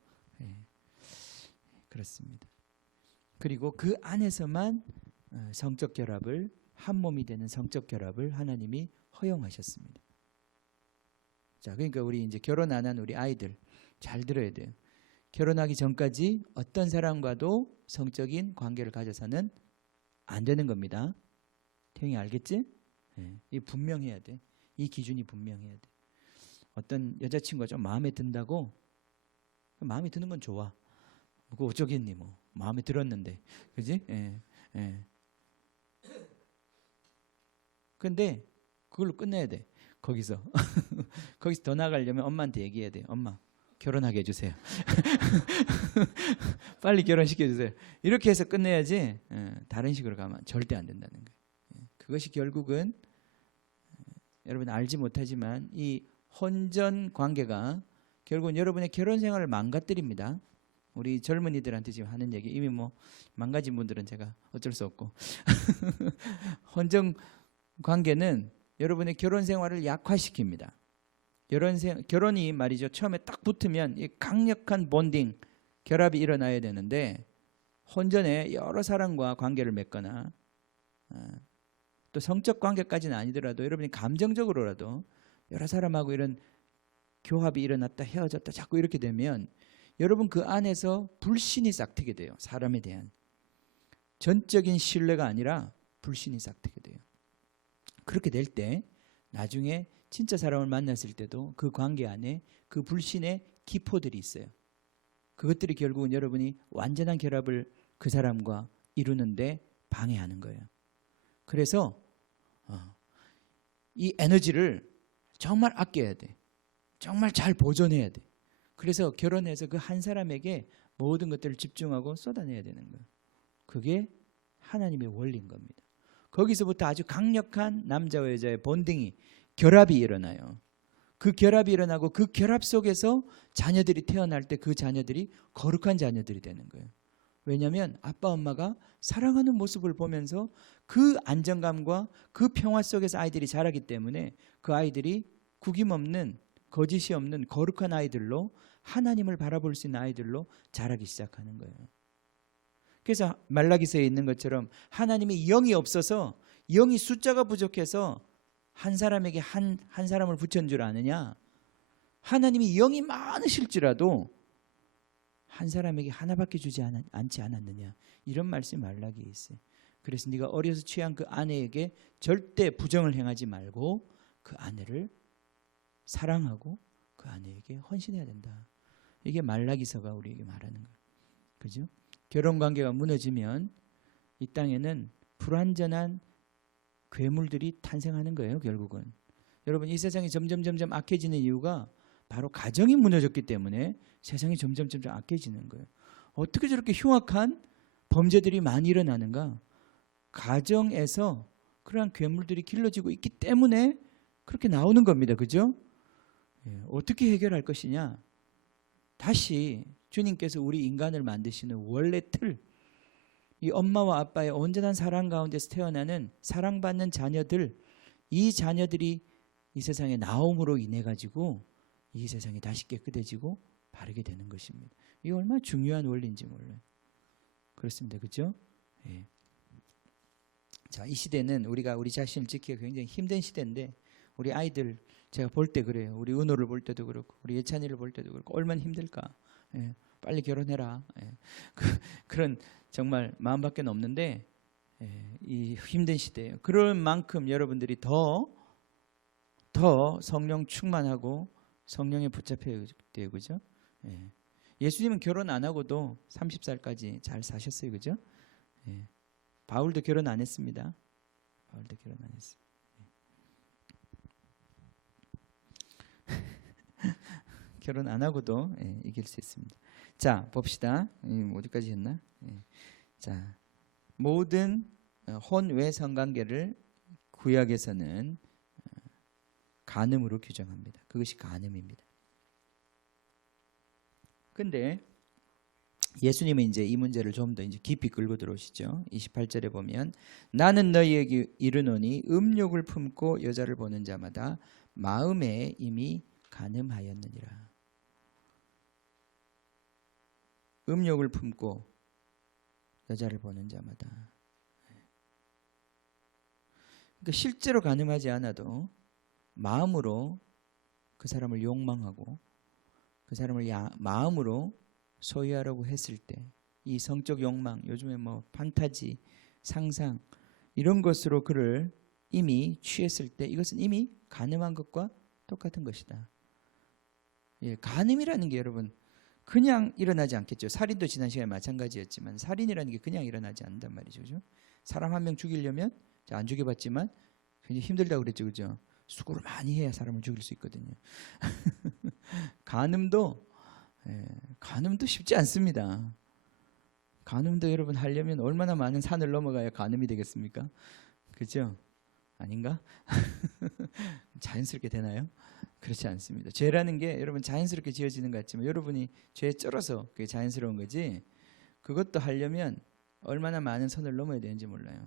그렇습니다. 그리고 그 안에서만 성적 결합을 한 몸이 되는 성적 결합을 하나님이 허용하셨습니다. 자, 그러니까 우리 이제 결혼 안 한 우리 아이들 잘 들어야 돼요. 결혼하기 전까지 어떤 사람과도 성적인 관계를 가져서는 안 되는 겁니다. 태영이 알겠지? 이 분명해야 돼. 이 기준이 분명해야 돼. 어떤 여자친구가 좀 마음에 든다고 마음에 드는 건 좋아. 뭐 어쩌겠니 뭐 마음에 들었는데, 그지? 근데 그걸로 끝내야 돼. 거기서 더 나가려면 엄마한테 얘기해야 돼. 엄마 결혼하게 해주세요. 빨리 결혼시켜 주세요. 이렇게 해서 끝내야지 다른 식으로 가면 절대 안 된다는 거예요. 그것이 결국은 여러분 알지 못하지만 이 혼전 관계가 결국은 여러분의 결혼 생활을 망가뜨립니다. 우리 젊은이들한테 지금 하는 얘기 이미 뭐 망가진 분들은 제가 어쩔 수 없고 혼전 관계는 여러분의 결혼 생활을 약화시킵니다. 결혼이 말이죠. 처음에 딱 붙으면 이 강력한 본딩, 결합이 일어나야 되는데 혼전에 여러 사람과 관계를 맺거나 또 성적 관계까지는 아니더라도 여러분이 감정적으로라도 여러 사람하고 이런 교합이 일어났다 헤어졌다 자꾸 이렇게 되면 여러분 그 안에서 불신이 싹트게 돼요. 사람에 대한 전적인 신뢰가 아니라 불신이 싹트게 돼요. 그렇게 될 때 나중에 진짜 사람을 만났을 때도 그 관계 안에 그 불신의 기포들이 있어요. 그것들이 결국은 여러분이 완전한 결합을 그 사람과 이루는데 방해하는 거예요. 그래서 이 에너지를 정말 아껴야 돼. 정말 잘 보존해야 돼. 그래서 결혼해서 그 한 사람에게 모든 것들을 집중하고 쏟아내야 되는 거예요. 그게 하나님의 원리인 겁니다. 거기서부터 아주 강력한 남자와 여자의 본딩이 결합이 일어나요. 그 결합이 일어나고 그 결합 속에서 자녀들이 태어날 때 그 자녀들이 거룩한 자녀들이 되는 거예요. 왜냐하면 아빠 엄마가 사랑하는 모습을 보면서 그 안정감과 그 평화 속에서 아이들이 자라기 때문에 그 아이들이 구김없는, 거짓이 없는 거룩한 아이들로, 하나님을 바라볼 수 있는 아이들로 자라기 시작하는 거예요. 그래서 말라기서에 있는 것처럼 하나님이 영이 없어서, 영이 숫자가 부족해서 한 사람에게 한 사람을 붙였는 줄 아느냐? 하나님이 영이 많으실지라도 한 사람에게 하나밖에 주지 않지 않았느냐? 이런 말씀이 말라기에 있어요. 그래서 네가 어려서 취한 그 아내에게 절대 부정을 행하지 말고 그 아내를 사랑하고 그 아내에게 헌신해야 된다. 이게 말라기서가 우리에게 말하는 거예요. 그죠? 결혼 관계가 무너지면 이 땅에는 불완전한 괴물들이 탄생하는 거예요, 결국은. 여러분, 이 세상이 점점 악해지는 이유가 바로 가정이 무너졌기 때문에 세상이 점점 악해지는 거예요. 어떻게 저렇게 흉악한 범죄들이 많이 일어나는가? 가정에서 그러한 괴물들이 길러지고 있기 때문에 그렇게 나오는 겁니다. 그죠? 어떻게 해결할 것이냐? 다시 주님께서 우리 인간을 만드시는 원래 틀, 이 엄마와 아빠의 온전한 사랑 가운데서 태어나는 사랑받는 자녀들, 이 자녀들이 이 세상에 나옴으로 인해 가지고 이 세상이 다시 깨끗해지고 바르게 되는 것입니다. 이게 얼마나 중요한 원리인지 몰라요. 그렇습니다. 그렇죠? 예. 자, 이 시대는 우리가 우리 자신을 지키기가 굉장히 힘든 시대인데 우리 아이들 제가 볼 때 그래요. 우리 은호를 볼 때도 그렇고 우리 예찬이를 볼 때도 그렇고 얼마나 힘들까. 예. 빨리 결혼해라. 예. 그런 정말 마음밖에 없는데 이 힘든 시대예요. 그런 만큼 여러분들이 더 성령 충만하고 성령에 붙잡혀야 돼요. 그죠? 예. 예수님은 결혼 안 하고도 30살까지 잘 사셨어요. 그죠? 예. 바울도 결혼 안 했습니다. 바울도 결혼 안 했어요. 결혼 안 하고도 이길 수 있습니다. 자, 봅시다. 어디까지 했나? 자, 모든 혼외 성관계를 구약에서는 간음으로 규정합니다. 그것이 간음입니다. 근데 예수님은 이제 이 문제를 좀 더 이제 깊이 끌고 들어오시죠. 28절에 보면 나는 너희에게 이르노니 음욕을 품고 여자를 보는 자마다 마음에 이미 간음하였느니라. 음욕을 품고 여자를 보는 자마다. 그러니까 실제로 간음하지 않아도 마음으로 그 사람을 욕망하고 그 사람을 마음으로 소유하려고 했을 때 이 성적 욕망, 요즘에 뭐 판타지, 상상 이런 것으로 그를 이미 취했을 때 이것은 이미 간음한 것과 똑같은 것이다. 예, 간음이라는 게 여러분 그냥 일어나지 않겠죠. 살인도 지난 시간에 마찬가지였지만 살인이라는 게 그냥 일어나지 않는단 말이죠. 그죠? 사람 한 명 죽이려면 안 죽여봤지만 굉장히 힘들다고 그랬죠. 그죠? 수고를 많이 해야 사람을 죽일 수 있거든요. 간음도 쉽지 않습니다. 간음도 여러분 하려면 얼마나 많은 산을 넘어가야 간음이 되겠습니까? 그죠? 아닌가? 자연스럽게 되나요? 그렇지 않습니다. 죄라는 게 여러분 자연스럽게 지어지는 것 같지만 여러분이 죄에 쩔어서 그게 자연스러운 거지 그것도 하려면 얼마나 많은 선을 넘어야 되는지 몰라요.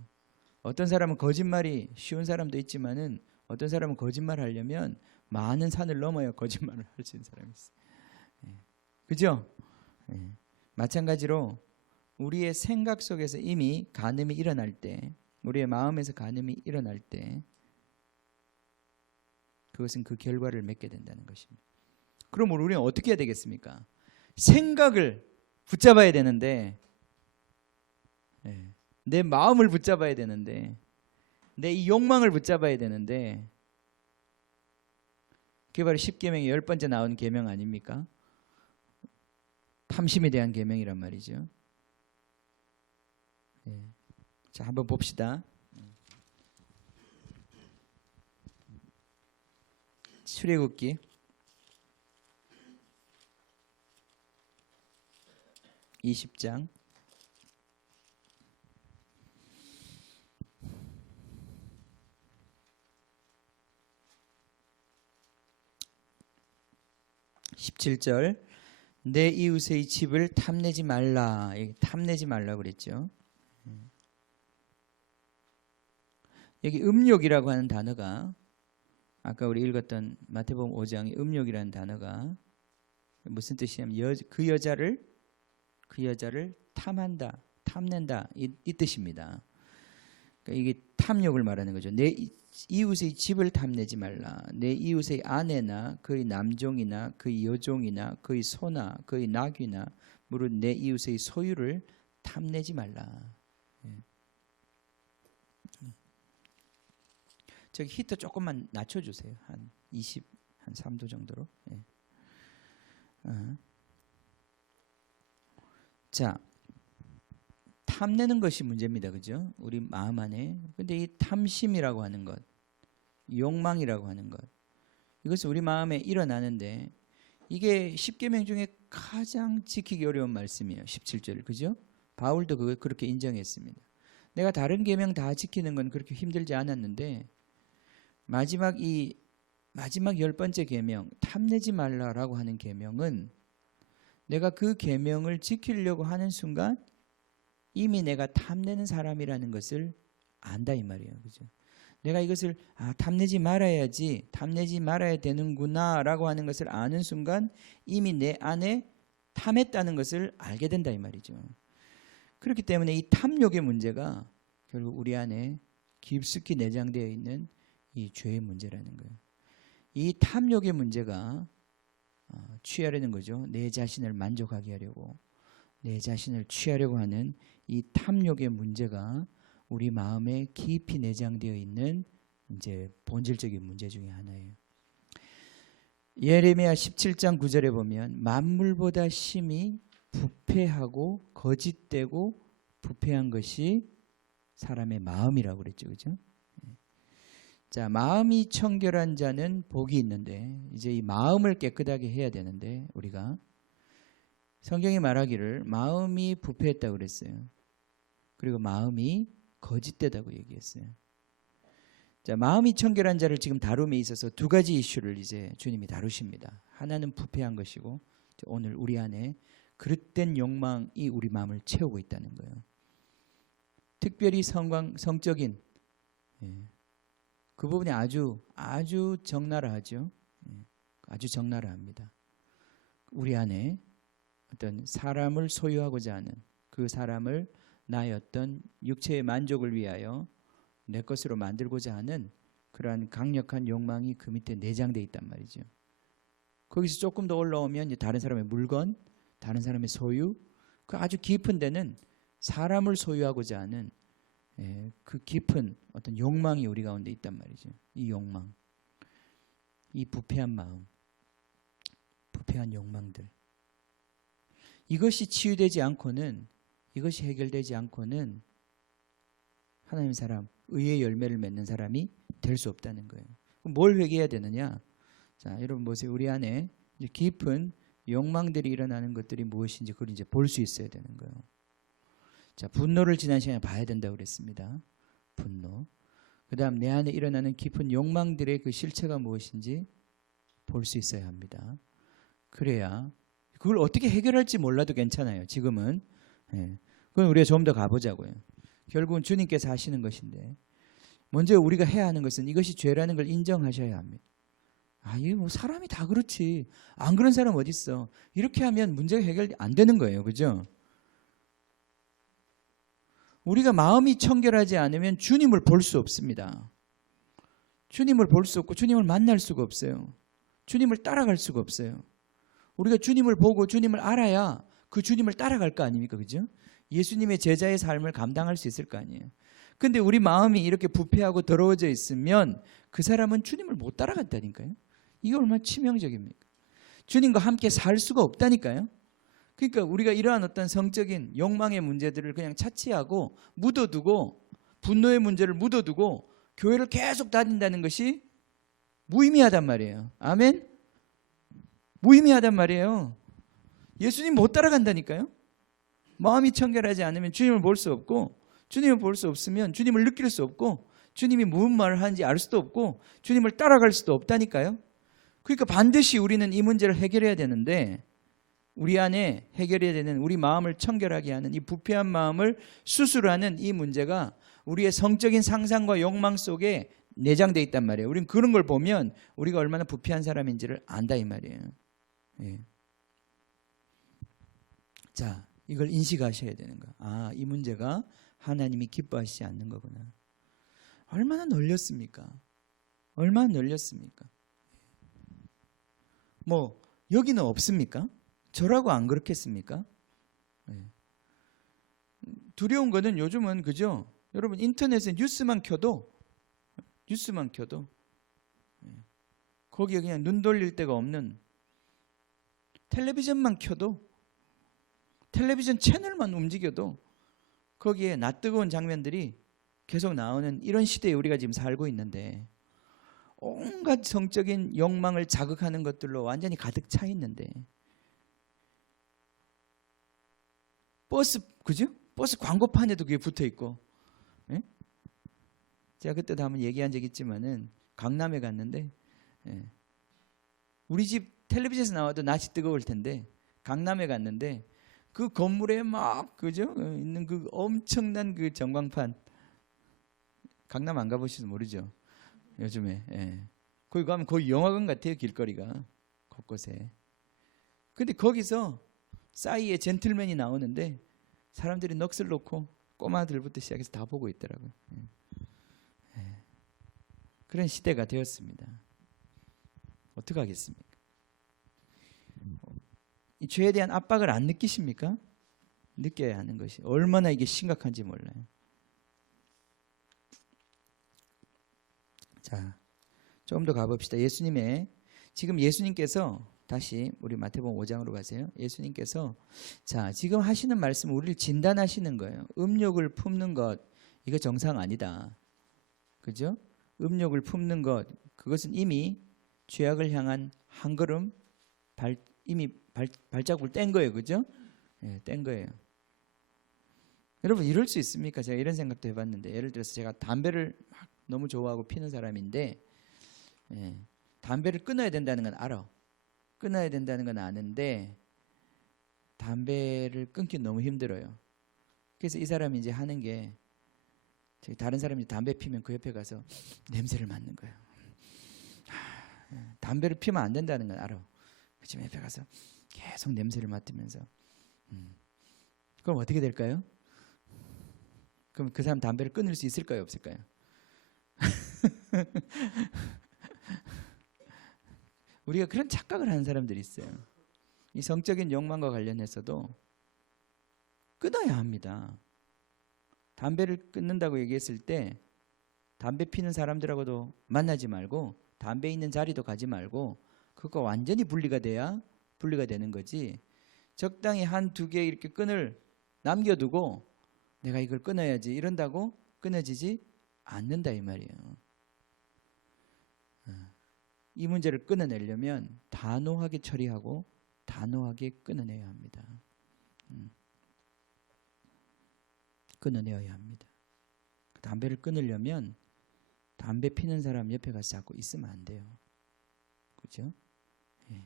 어떤 사람은 거짓말이 쉬운 사람도 있지만은 어떤 사람은 거짓말 하려면 많은 산을 넘어야 거짓말을 할 수 있는 사람이 있어요. 그죠? 마찬가지로 우리의 생각 속에서 이미 간음이 일어날 때, 우리의 마음에서 간음이 일어날 때 그것은 그 결과를 맺게 된다는 것입니다. 그럼 우리는 어떻게 해야 되겠습니까? 생각을 붙잡아야 되는데 내 마음을 붙잡아야 되는데 내 이 욕망을 붙잡아야 되는데 그게 바로 10계명의 10번째 나온 계명 아닙니까? 탐심에 대한 계명이란 말이죠. 자, 한번 봅시다. 출애굽기 20장 17절 내 이웃의 집을 탐내지 말라. 탐내지 말라 그랬죠. 여기 음욕이라고 하는 단어가 아까 우리 읽었던 마태복음 5장의 음욕이라는 단어가 무슨 뜻이냐면 그 여자를 탐한다, 탐낸다 이 뜻입니다. 그러니까 이게 탐욕을 말하는 거죠. 내 이웃의 집을 탐내지 말라. 내 이웃의 아내나 그의 남종이나 그의 여종이나 그의 소나 그의 낙이나 무릇 내 이웃의 소유를 탐내지 말라. 저기 히터 조금만 낮춰주세요. 한 3도 정도로. 자, 탐내는 것이 문제입니다. 그죠? 우리 마음 안에. 근데 이 탐심이라고 하는 것, 욕망이라고 하는 것, 이것은 우리 마음에 일어나는데 이게 10계명 중에 가장 지키기 어려운 말씀이에요. 17절. 그죠? 바울도 그렇게 인정했습니다. 내가 다른 계명 다 지키는 건 그렇게 힘들지 않았는데 마지막 10번째 계명, 탐내지 말라라고 하는 계명은 내가 그 계명을 지키려고 하는 순간 이미 내가 탐내는 사람이라는 것을 안다 이 말이에요. 그죠? 내가 이것을 탐내지 말아야지, 탐내지 말아야 되는구나라고 하는 것을 아는 순간 이미 내 안에 탐했다는 것을 알게 된다 이 말이죠. 그렇기 때문에 이 탐욕의 문제가 결국 우리 안에 깊숙이 내장되어 있는 이 죄의 문제라는 거예요. 이 탐욕의 문제가 취하려는 거죠. 내 자신을 만족하게 하려고, 내 자신을 취하려고 하는 이 탐욕의 문제가 우리 마음에 깊이 내장되어 있는 이제 본질적인 문제 중에 하나예요. 예레미야 17장 9절에 보면 만물보다 심히 부패하고 거짓되고 부패한 것이 사람의 마음이라고 그랬죠. 그죠? 자, 마음이 청결한 자는 복이 있는데 이제 이 마음을 깨끗하게 해야 되는데 우리가 성경이 말하기를 마음이 부패했다고 그랬어요. 그리고 마음이 거짓되다고 얘기했어요. 자, 마음이 청결한 자를 지금 다룸에 있어서 두 가지 이슈를 이제 주님이 다루십니다. 하나는 부패한 것이고 오늘 우리 안에 그릇된 욕망이 우리 마음을 채우고 있다는 거예요. 특별히 성적인 그 부분이 아주 적나라하죠. 아주 적나라합니다. 우리 안에 어떤 사람을 소유하고자 하는 그 사람을 나의 어떤 육체의 만족을 위하여 내 것으로 만들고자 하는 그러한 강력한 욕망이 그 밑에 내장되어 있단 말이죠. 거기서 조금 더 올라오면 이제 다른 사람의 물건, 다른 사람의 소유, 그 아주 깊은 데는 사람을 소유하고자 하는 그 깊은 어떤 욕망이 우리 가운데 있단 말이죠. 이 욕망, 이 부패한 마음, 부패한 욕망들, 이것이 치유되지 않고는, 이것이 해결되지 않고는 하나님의 사람, 의의 열매를 맺는 사람이 될 수 없다는 거예요. 그럼 뭘 회개해야 되느냐? 자, 여러분 보세요. 우리 안에 이제 깊은 욕망들이 일어나는 것들이 무엇인지 그걸 이제 볼 수 있어야 되는 거예요. 자, 분노를 지난 시간에 봐야 된다고 그랬습니다. 분노. 그 다음 내 안에 일어나는 깊은 욕망들의 그 실체가 무엇인지 볼 수 있어야 합니다. 그래야 그걸 어떻게 해결할지 몰라도 괜찮아요. 지금은. 그건 우리가 좀 더 가보자고요. 결국은 주님께서 하시는 것인데 먼저 우리가 해야 하는 것은 이것이 죄라는 걸 인정하셔야 합니다. 이게 뭐 사람이 다 그렇지. 안 그런 사람 어디 있어. 이렇게 하면 문제가 해결 안 되는 거예요. 그죠? 우리가 마음이 청결하지 않으면 주님을 볼 수 없습니다. 주님을 볼 수 없고 주님을 만날 수가 없어요. 주님을 따라갈 수가 없어요. 우리가 주님을 보고 주님을 알아야 그 주님을 따라갈 거 아닙니까? 그죠? 예수님의 제자의 삶을 감당할 수 있을 거 아니에요. 근데 우리 마음이 이렇게 부패하고 더러워져 있으면 그 사람은 주님을 못 따라간다니까요. 이게 얼마나 치명적입니까? 주님과 함께 살 수가 없다니까요. 그러니까 우리가 이러한 어떤 성적인 욕망의 문제들을 그냥 차치하고 묻어두고 분노의 문제를 묻어두고 교회를 계속 다닌다는 것이 무의미하단 말이에요. 아멘? 무의미하단 말이에요. 예수님 못 따라간다니까요. 마음이 청결하지 않으면 주님을 볼 수 없고, 주님을 볼 수 없으면 주님을 느낄 수 없고, 주님이 무슨 말을 하는지 알 수도 없고, 주님을 따라갈 수도 없다니까요. 그러니까 반드시 우리는 이 문제를 해결해야 되는데 우리 안에 해결해야 되는, 우리 마음을 청결하게 하는 이 부패한 마음을 수술하는 이 문제가 우리의 성적인 상상과 욕망 속에 내장되어 있단 말이에요. 우리는 그런 걸 보면 우리가 얼마나 부패한 사람인지를 안다 이 말이에요. 예. 자, 이걸 인식하셔야 되는 거야. 아, 이 문제가 하나님이 기뻐하시지 않는 거구나. 얼마나 널렸습니까? 얼마나 널렸습니까? 뭐 여기는 없습니까? 저라고 안 그렇겠습니까? 네. 두려운 거는 요즘은 그죠? 여러분 인터넷에 뉴스만 켜도 거기에 그냥 눈 돌릴 데가 없는, 텔레비전만 켜도, 텔레비전 채널만 움직여도 거기에 낯뜨거운 장면들이 계속 나오는 이런 시대에 우리가 지금 살고 있는데, 온갖 성적인 욕망을 자극하는 것들로 완전히 가득 차 있는데, 버스, 그죠? 버스 광고판에도 그게 붙어 있고. 예? 제가 그때도 한번 얘기한 적 있지만은 강남에 갔는데, 예. 우리 집 텔레비전에서 나와도 낯이 뜨거울 텐데 강남에 갔는데 그 건물에 막 그죠? 있는 그 엄청난 그 전광판, 강남 안 가보셔서 모르죠. 요즘에. 예. 거기 가면 거의 영화관 같아요. 길거리가 곳곳에. 근데 거기서 싸이의 젠틀맨이 나오는데 사람들이 넋을 놓고 꼬마들부터 시작해서 다 보고 있더라고요. 예. 그런 시대가 되었습니다. 어떻게 하겠습니까? 이 죄에 대한 압박을 안 느끼십니까? 느껴야 하는 것이 얼마나 이게 심각한지 몰라요. 자, 좀 더 가봅시다. 지금 예수님께서, 다시 우리 마태복음 5장으로 가세요. 예수님께서 자, 지금 하시는 말씀은 우리를 진단하시는 거예요. 음욕을 품는 것, 이거 정상 아니다. 그죠? 음욕을 품는 것, 그것은 이미 죄악을 향한 한 걸음 이미 발자국을 뗀 거예요. 그죠? 예, 뗀 거예요. 여러분 이럴 수 있습니까? 제가 이런 생각도 해봤는데, 예를 들어서 제가 담배를 막 너무 좋아하고 피는 사람인데, 예, 담배를 끊어야 된다는 건 알아. 끊어야 된다는 건 아는데 담배를 끊기 너무 힘들어요. 그래서 이 사람이 이제 하는 게, 다른 사람이 담배 피면 그 옆에 가서 냄새를 맡는 거예요. 담배를 피면 안 된다는 건 알아. 그치만 옆에 가서 계속 냄새를 맡으면서 그럼 어떻게 될까요? 그럼 그 사람 담배를 끊을 수 있을까요? 없을까요? 우리가 그런 착각을 하는 사람들이 있어요. 이 성적인 욕망과 관련해서도 끊어야 합니다. 담배를 끊는다고 얘기했을 때 담배 피는 사람들하고도 만나지 말고 담배 있는 자리도 가지 말고 그거 완전히 분리가 되는 거지. 적당히 한 두 개 이렇게 끈을 남겨두고 내가 이걸 끊어야지 이런다고 끊어지지 않는다 이 말이에요. 이 문제를 끊어내려면 단호하게 처리하고 단호하게 끊어내야 합니다. 끊어내야 합니다. 담배를 끊으려면 담배 피는 사람 옆에 가서 자꾸 있으면 안 돼요. 그렇죠? 예.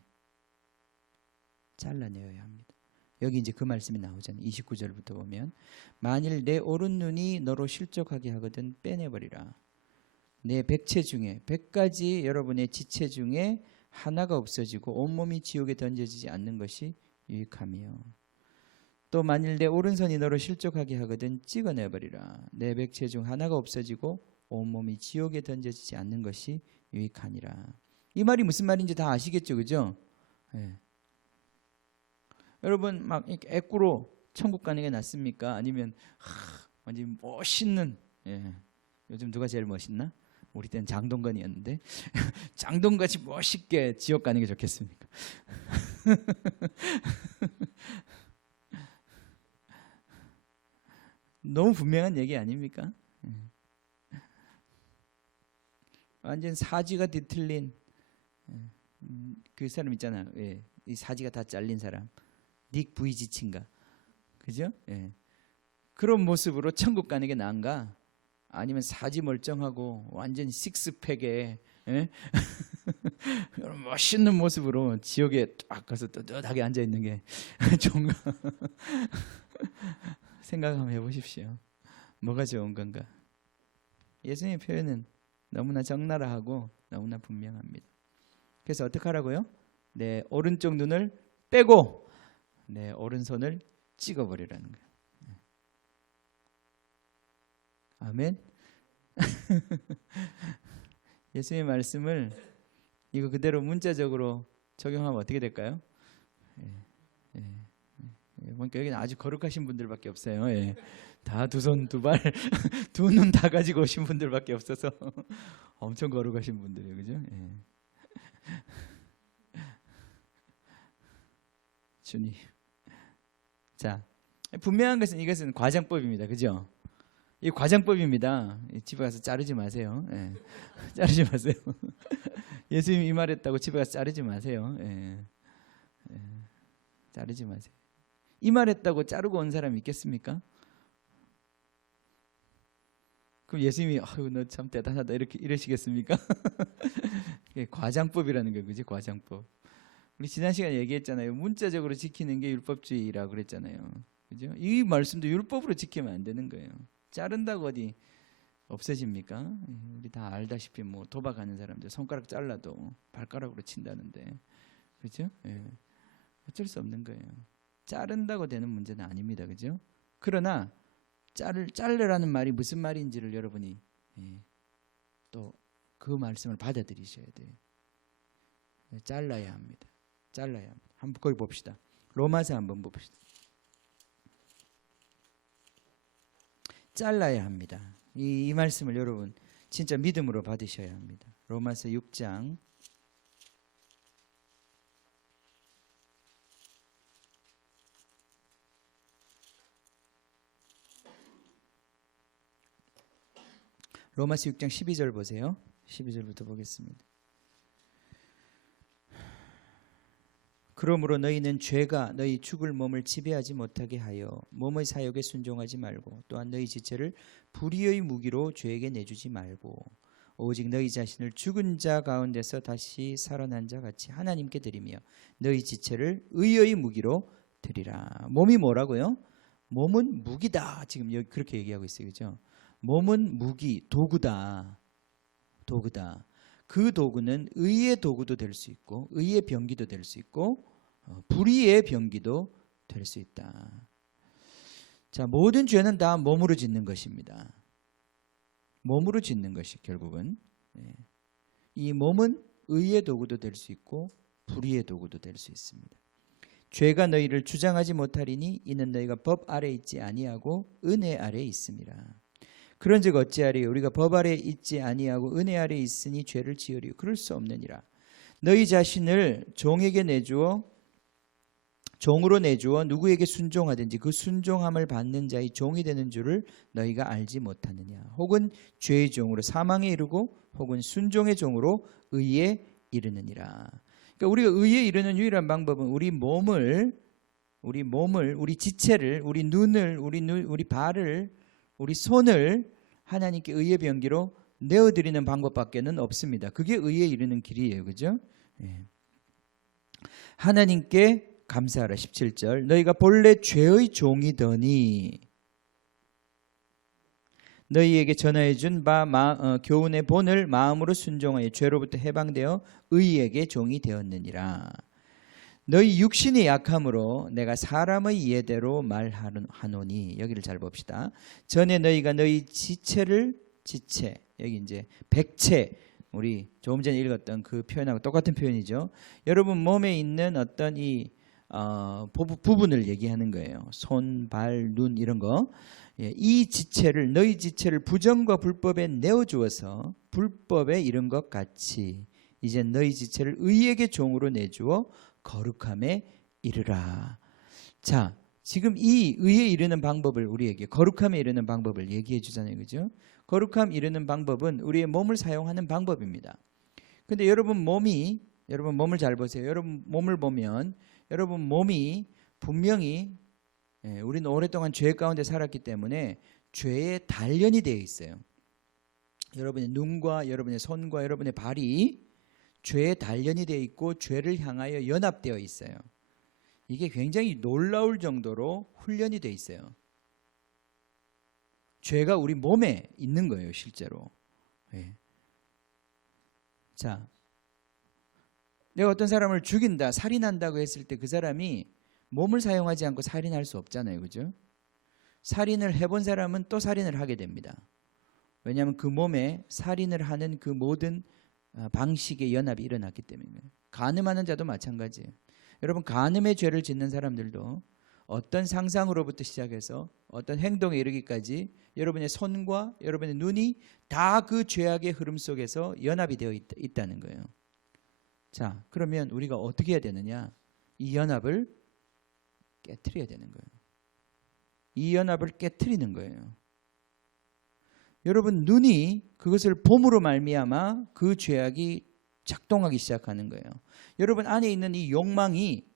잘라내야 합니다. 여기 이제 그 말씀이 나오잖아요. 29절부터 보면 만일 내 오른 눈이 너로 실족하게 하거든 빼내버리라. 내 백체 중에 100가지 여러분의 지체 중에 하나가 없어지고 온몸이 지옥에 던져지지 않는 것이 유익하며 또 만일 내 오른손이 너로 실족하게 하거든 찍어내버리라. 내 백체 중 하나가 없어지고 온몸이 지옥에 던져지지 않는 것이 유익하니라. 이 말이 무슨 말인지 다 아시겠죠? 그죠? 예. 여러분 막 애꾸로 천국 가는 게 낫습니까? 아니면 완전 멋있는, 예. 요즘 누가 제일 멋있나? 우리 때는 장동건이었는데 장동건같이 멋있게 지옥 가는 게 좋겠습니까? 너무 분명한 얘기 아닙니까? 완전 사지가 뒤틀린 그 사람 있잖아요. 예. 이 사지가 다 잘린 사람, 닉 부이지치인가, 그죠? 예. 그런 모습으로 천국 가는 게 나은가? 아니면 사지 멀쩡하고 완전 식스팩에, 예? 멋있는 모습으로 지옥에 딱 가서 떳떳하게 앉아 있는 게 좋은가? 생각 한번 해보십시오. 뭐가 좋은 건가? 예수님의 표현은 너무나 적나라하고 너무나 분명합니다. 그래서 어떻게 하라고요? 내 오른쪽 눈을 빼고 내 오른손을 찍어버리라는 거예요. 아멘. 예수님의 말씀을 이거 그대로 문자적으로 적용하면 어떻게 될까요? 그러니까 여기는 아주 거룩하신 분들밖에 없어요. 다 두 손 두 발 두 눈 다 가지고 오신 분들밖에 없어서 엄청 거룩하신 분들이에요, 그죠? 주님. 자, 분명한 것은 이것은 과장법입니다, 그죠? 이 과장법입니다. 집에 가서 자르지 마세요. 자르지 마세요. 예수님이 이 말했다고 집에 가서 자르지 마세요. 자르지 마세요. 이 말했다고 자르고 온 사람이 있겠습니까? 그럼 예수님이 아유 너 참 대단하다 이렇게 이러시겠습니까? 과장법이라는 거예요, 그지? 과장법. 우리 지난 시간에 얘기했잖아요. 문자적으로 지키는 게 율법주의라고 그랬잖아요, 그죠? 이 말씀도 율법으로 지키면 안 되는 거예요. 자른다고 어디 없어집니까? 우리 다 알다시피 뭐 도박하는 사람들 손가락 잘라도 발가락으로 친다는데, 그죠? 어쩔 수 없는 거예요. 자른다고 되는 문제는 아닙니다, 그죠? 그러나 자르라는 말이 무슨 말인지를 여러분이 또 그 말씀을 받아들이셔야 돼요. 잘라야 합니다. 잘라야 합니다. 한번 거기 봅시다. 로마서 한번 봅시다. 잘라야 합니다. 이 말씀을 여러분 진짜 믿음으로 받으셔야 합니다. 로마서 6장 로마서 6장 12절 보세요. 12절부터 보겠습니다. 그러므로 너희는 죄가 너희 죽을 몸을 지배하지 못하게 하여 몸의 사욕에 순종하지 말고, 또한 너희 지체를 불의의 무기로 죄에게 내주지 말고, 오직 너희 자신을 죽은 자 가운데서 다시 살아난 자 같이 하나님께 드리며 너희 지체를 의의 무기로 드리라. 몸이 뭐라고요? 몸은 무기다. 지금 여기 그렇게 얘기하고 있어요, 그렇죠? 몸은 무기, 도구다. 도구다. 그 도구는 의의 도구도 될 수 있고 의의 병기도 될 수 있고 불의의 병기도 될 수 있다. 자, 모든 죄는 다 몸으로 짓는 것입니다. 몸으로 짓는 것이 결국은 이 몸은 의의 도구도 될 수 있고 불의의 도구도 될 수 있습니다. 죄가 너희를 주장하지 못하리니 이는 너희가 법 아래 있지 아니하고 은혜 아래 있음이라. 그런즉 어찌하리요? 우리가 법 아래 있지 아니하고 은혜 아래 있으니 죄를 지으리요? 그럴 수 없느니라. 너희 자신을 종에게 내주어 종으로 내주어 누구에게 순종하든지 그 순종함을 받는 자의 종이 되는 줄을 너희가 알지 못하느냐? 혹은 죄의 종으로 사망에 이르고 혹은 순종의 종으로 의에 이르느니라. 그러니까 우리가 의에 이르는 유일한 방법은 우리 몸을, 우리 지체를, 우리 눈을, 우리 발을, 우리 손을 하나님께 의의 병기로 내어드리는 방법밖에는 없습니다. 그게 의에 이르는 길이에요, 그죠? 하나님께 감사하라. 17절 너희가 본래 죄의 종이더니 너희에게 전하여 준 바 교훈의 본을 마음으로 순종하여 죄로부터 해방되어 의에게 종이 되었느니라. 너희 육신이 약함으로 내가 사람의 이해대로 말하노니. 여기를 잘 봅시다. 전에 너희가 너희 지체 여기 이제 백체, 우리 조금 전에 읽었던 그 표현하고 똑같은 표현이죠. 여러분 몸에 있는 어떤 이 부분을 얘기하는 거예요. 손, 발, 눈 이런 거. 이 지체를, 너희 지체를 부정과 불법에 내어주어서 불법에 이른 것 같이 이제 너희 지체를 의에게 종으로 내주어 거룩함에 이르라. 자, 지금 이 의에 이르는 방법을 우리에게, 거룩함에 이르는 방법을 얘기해 주잖아요, 그죠? 거룩함 이르는 방법은 우리의 몸을 사용하는 방법입니다. 근데 여러분 몸을 잘 보세요. 여러분 몸을 보면 여러분 몸이 분명히 우리는 오랫동안 죄 가운데 살았기 때문에 죄에 단련이 되어 있어요. 여러분의 눈과 여러분의 손과 여러분의 발이 죄에 단련이 되어 있고 죄를 향하여 연합되어 있어요. 이게 굉장히 놀라울 정도로 훈련이 되어 있어요. 죄가 우리 몸에 있는 거예요, 실제로. 예. 자, 내가 어떤 사람을 죽인다, 살인한다고 했을 때 그 사람이 몸을 사용하지 않고 살인할 수 없잖아요, 그죠? 살인을 해본 사람은 또 살인을 하게 됩니다. 왜냐하면 그 몸에 살인을 하는 그 모든 방식의 연합이 일어났기 때문에. 간음하는 자도 마찬가지예요. 여러분, 간음의 죄를 짓는 사람들도 어떤 상상으로부터 시작해서 어떤 행동에 이르기까지 여러분의 손과 여러분의 눈이 다 그 죄악의 흐름 속에서 연합이 되어 있다는 거예요. 자, 그러면 우리가 어떻게 해야 되느냐? 이 연합을 깨트려야 되는 거예요. 이 연합을 깨트리는 거예요. 여러분, 눈이 그것을 봄으로 말미암아 그 죄악이 작동하기 시작하는 거예요. 여러분 안에 있는 이 욕망이,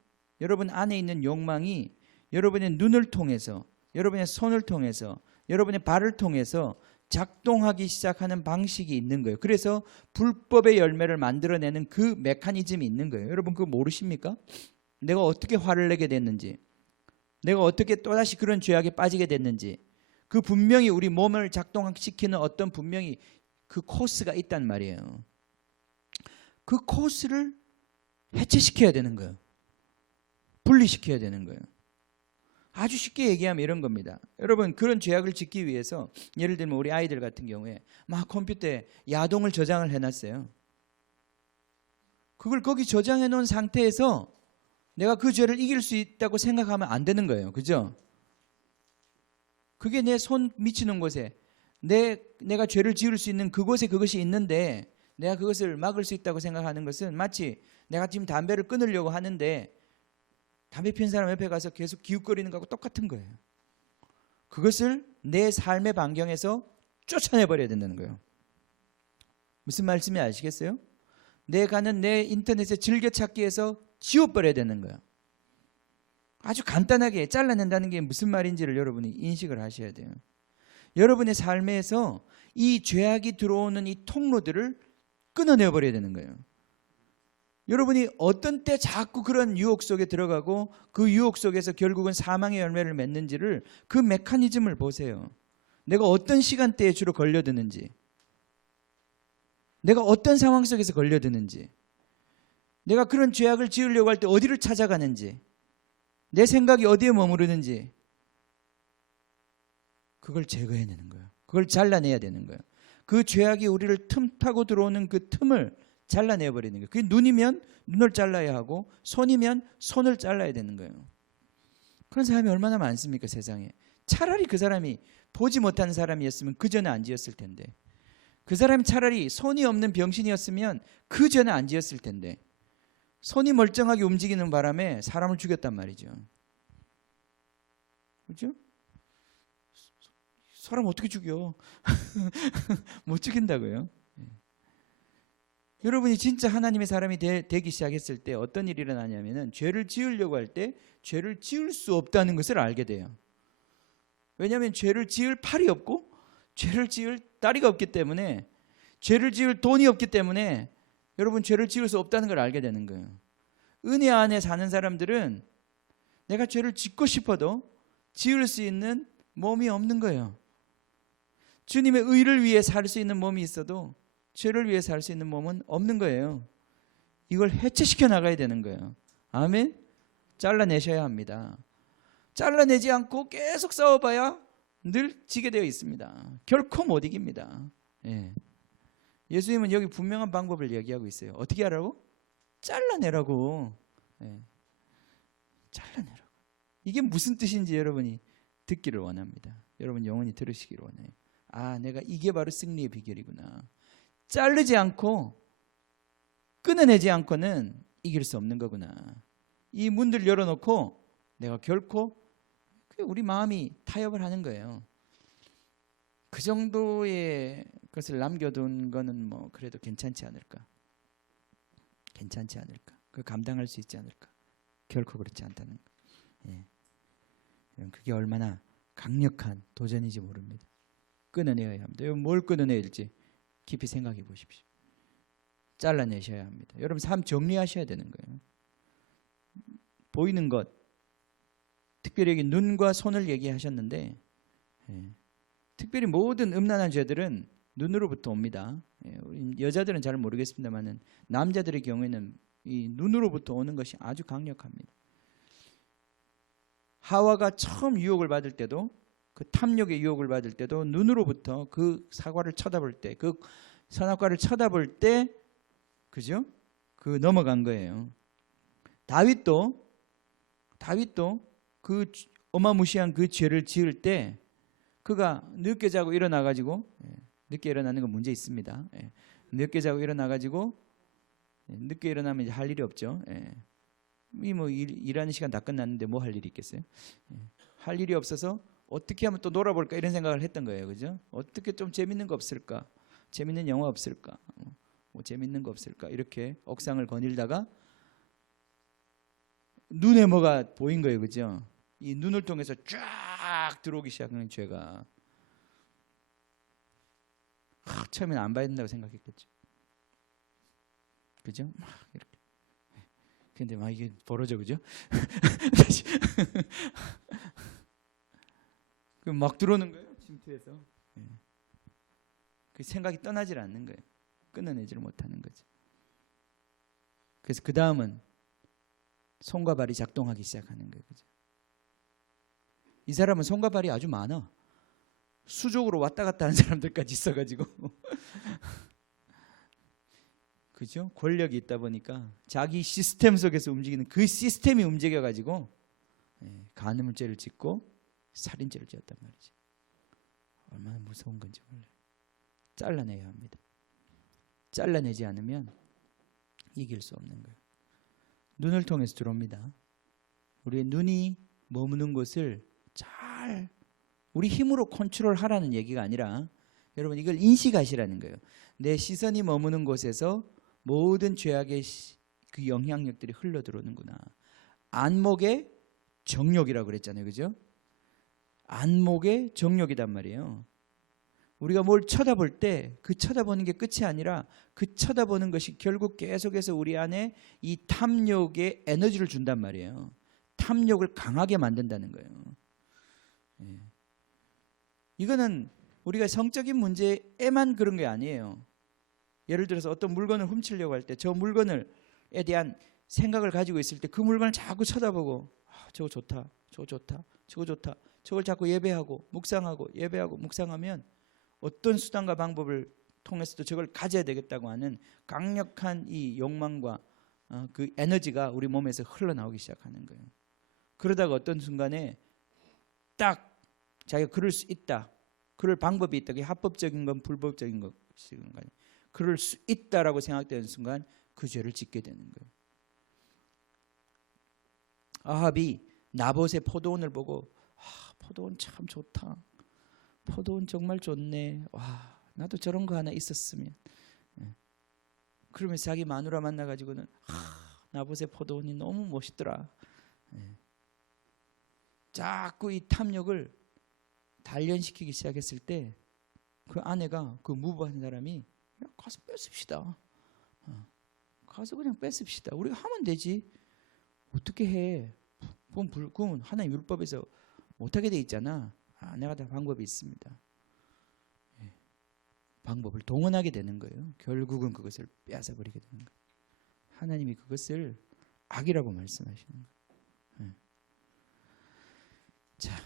여러분 안에 있는 욕망이 여러분의 눈을 통해서, 여러분의 손을 통해서, 여러분의 발을 통해서 작동하기 시작하는 방식이 있는 거예요. 그래서 불법의 열매를 만들어내는 그 메커니즘이 있는 거예요. 여러분 그거 모르십니까? 내가 어떻게 화를 내게 됐는지, 내가 어떻게 또다시 그런 죄악에 빠지게 됐는지, 그 분명히 우리 몸을 작동시키는 어떤 분명히 그 코스가 있단 말이에요. 그 코스를 해체시켜야 되는 거예요. 분리시켜야 되는 거예요. 아주 쉽게 얘기하면 이런 겁니다. 여러분, 그런 죄악을 짓기 위해서 예를 들면 우리 아이들 같은 경우에 막 컴퓨터에 야동을 저장을 해놨어요. 그걸 거기 저장해 놓은 상태에서 내가 그 죄를 이길 수 있다고 생각하면 안 되는 거예요. 그죠? 그게 내 손 미치는 곳에 내가 죄를 지을 수 있는 그곳에 그것이 있는데 내가 그것을 막을 수 있다고 생각하는 것은 마치 내가 지금 담배를 끊으려고 하는데 담배 피는 사람 옆에 가서 계속 기웃거리는 거하고 똑같은 거예요. 그것을 내 삶의 반경에서 쫓아내버려야 된다는 거예요. 무슨 말씀인지 아시겠어요? 내가는 내 인터넷의 즐겨찾기에서 지워버려야 되는 거예요. 아주 간단하게 잘라낸다는 게 무슨 말인지를 여러분이 인식을 하셔야 돼요. 여러분의 삶에서 이 죄악이 들어오는 이 통로들을 끊어내버려야 되는 거예요. 여러분이 어떤 때 자꾸 그런 유혹 속에 들어가고 그 유혹 속에서 결국은 사망의 열매를 맺는지를 그 메커니즘을 보세요. 내가 어떤 시간대에 주로 걸려드는지, 내가 어떤 상황 속에서 걸려드는지, 내가 그런 죄악을 지으려고 할 때 어디를 찾아가는지, 내 생각이 어디에 머무르는지, 그걸 제거해내는 거예요. 그걸 잘라내야 되는 거예요. 그 죄악이 우리를 틈타고 들어오는 그 틈을 잘라내버리는 거예요. 그게 눈이면 눈을 잘라야 하고 손이면 손을 잘라야 되는 거예요. 그런 사람이 얼마나 많습니까, 세상에. 차라리 그 사람이 보지 못하는 사람이었으면 그 전에 안 지었을 텐데, 그 사람이 차라리 손이 없는 병신이었으면 그 전에 안 지었을 텐데, 손이 멀쩡하게 움직이는 바람에 사람을 죽였단 말이죠. 그렇죠? 사람 어떻게 죽여? 못 죽인다고요. 여러분이 진짜 하나님의 사람이 되기 시작했을 때 어떤 일이 일어나냐면은 죄를 지으려고 할 때 죄를 지을 수 없다는 것을 알게 돼요. 왜냐하면 죄를 지을 팔이 없고 죄를 지을 다리가 없기 때문에, 죄를 지을 돈이 없기 때문에 여러분 죄를 지을 수 없다는 걸 알게 되는 거예요. 은혜 안에 사는 사람들은 내가 죄를 짓고 싶어도 지을 수 있는 몸이 없는 거예요. 주님의 의를 위해 살 수 있는 몸이 있어도 죄를 위해 살 수 있는 몸은 없는 거예요. 이걸 해체시켜 나가야 되는 거예요. 아멘? 잘라내셔야 합니다. 잘라내지 않고 계속 싸워봐야 늘 지게 되어 있습니다. 결코 못 이깁니다. 예. 예수님은 여기 분명한 방법을 얘기하고 있어요. 어떻게 하라고? 잘라내라고. 예. 잘라내라고. 이게 무슨 뜻인지 여러분이 듣기를 원합니다. 여러분 영원히 들으시기를 원해요. 아, 내가 이게 바로 승리의 비결이구나. 자르지 않고 끊어내지 않고는 이길 수 없는 거구나. 이 문들 열어놓고 내가 결코, 우리 마음이 타협을 하는 거예요. 그 정도의 것을 남겨둔 거는 뭐 그래도 괜찮지 않을까? 괜찮지 않을까? 그 감당할 수 있지 않을까? 결코 그렇지 않다는 거. 예. 그게 얼마나 강력한 도전인지 모릅니다. 끊어내야 합니다. 뭘 끊어내야 될지 깊이 생각해 보십시오. 잘라내셔야 합니다. 여러분 삶 정리하셔야 되는 거예요. 보이는 것, 특별히 여기 눈과 손을 얘기하셨는데 특별히 모든 음란한 죄들은 눈으로부터 옵니다. 여자들은 잘 모르겠습니다만은 남자들의 경우에는 이 눈으로부터 오는 것이 아주 강력합니다. 하와가 처음 유혹을 받을 때도, 그 탐욕의 유혹을 받을 때도 눈으로부터 그 사과를 쳐다볼 때, 그 선악과를 쳐다볼 때, 그죠? 그 넘어간 거예요. 다윗도 그 어마무시한 그 죄를 지을 때 그가 늦게 자고 일어나가지고, 늦게 일어나는 건 문제 있습니다. 늦게 자고 일어나가지고, 늦게 일어나면 이제 할 일이 없죠. 이 뭐 일하는 시간 다 끝났는데 뭐 할 일이 있겠어요? 할 일이 없어서 어떻게 하면 또 놀아볼까 이런 생각을 했던 거예요. 그죠? 어떻게 좀 재밌는 거 없을까? 재밌는 영화 없을까? 뭐 재밌는 거 없을까? 이렇게 옥상을 거닐다가 눈에 뭐가 보인 거예요. 그죠? 이 눈을 통해서 쫙 들어오기 시작하는 죄가, 처음에는 안 봐야 된다고 생각했겠죠. 그죠? 막 이렇게. 근데 막 이게 벌어져, 그죠? 다시. 막 들어오는 거예요. 침투해서. 그 생각이 떠나질 않는 거예요. 끊어내지를 못하는 거죠. 그래서 그 다음은 손과 발이 작동하기 시작하는 거예요. 그죠? 이 사람은 손과 발이 아주 많아. 수족으로 왔다 갔다 하는 사람들까지 있어가지고. 그죠? 권력이 있다 보니까 자기 시스템 속에서 움직이는 그 시스템이 움직여가지고 간음죄를 짓고 살인죄를 지었단 말이죠. 얼마나 무서운 건지 몰라요. 잘라내야 합니다. 잘라내지 않으면 이길 수 없는 거예요. 눈을 통해서 들어옵니다. 우리의 눈이 머무는 곳을 잘 우리 힘으로 컨트롤하라는 얘기가 아니라 여러분 이걸 인식하시라는 거예요. 내 시선이 머무는 곳에서 모든 죄악의 그 영향력들이 흘러 들어오는구나. 안목의 정욕이라고 그랬잖아요. 그죠? 안목의 정욕이단 말이에요. 우리가 뭘 쳐다볼 때 그 쳐다보는 게 끝이 아니라 그 쳐다보는 것이 결국 계속해서 우리 안에 이 탐욕의 에너지를 준단 말이에요. 탐욕을 강하게 만든다는 거예요. 이거는 우리가 성적인 문제에만 그런 게 아니에요. 예를 들어서 어떤 물건을 훔치려고 할 때 저 물건에 대한 생각을 가지고 있을 때 그 물건을 자꾸 쳐다보고 저거 좋다, 저거 좋다, 저거 좋다, 저걸 자꾸 예배하고 묵상하고 예배하고 묵상하면 어떤 수단과 방법을 통해서도 저걸 가져야 되겠다고 하는 강력한 이 욕망과 그 에너지가 우리 몸에서 흘러나오기 시작하는 거예요. 그러다가 어떤 순간에 딱 자기가 그럴 수 있다, 그럴 방법이 있다, 그게 합법적인 건 불법적인 것인 거예요. 그럴 수 있다라고 생각되는 순간 그 죄를 짓게 되는 거예요. 아합이 나봇의 포도원을 보고 포도원 참 좋다, 포도원 정말 좋네, 와 나도 저런 거 하나 있었으면. 그러면서 자기 마누라 만나가지고는 나봇의 포도원이 너무 멋있더라. 자꾸 이 탐욕을 단련시키기 시작했을 때 그 아내가, 그 무부한 사람이 그냥 가서 뺏읍시다. 가서 그냥 뺏읍시다. 우리가 하면 되지. 어떻게 해? 그건 하나님 율법에서 못하게 돼 있잖아. 내가 다 방법이 있습니다. 방법을 동원하게 되는 거예요. 결국은 그것을 빼앗아 버리게 되는 거예요. 하나님이 그것을 악이라고 말씀하시는 거예요. 자,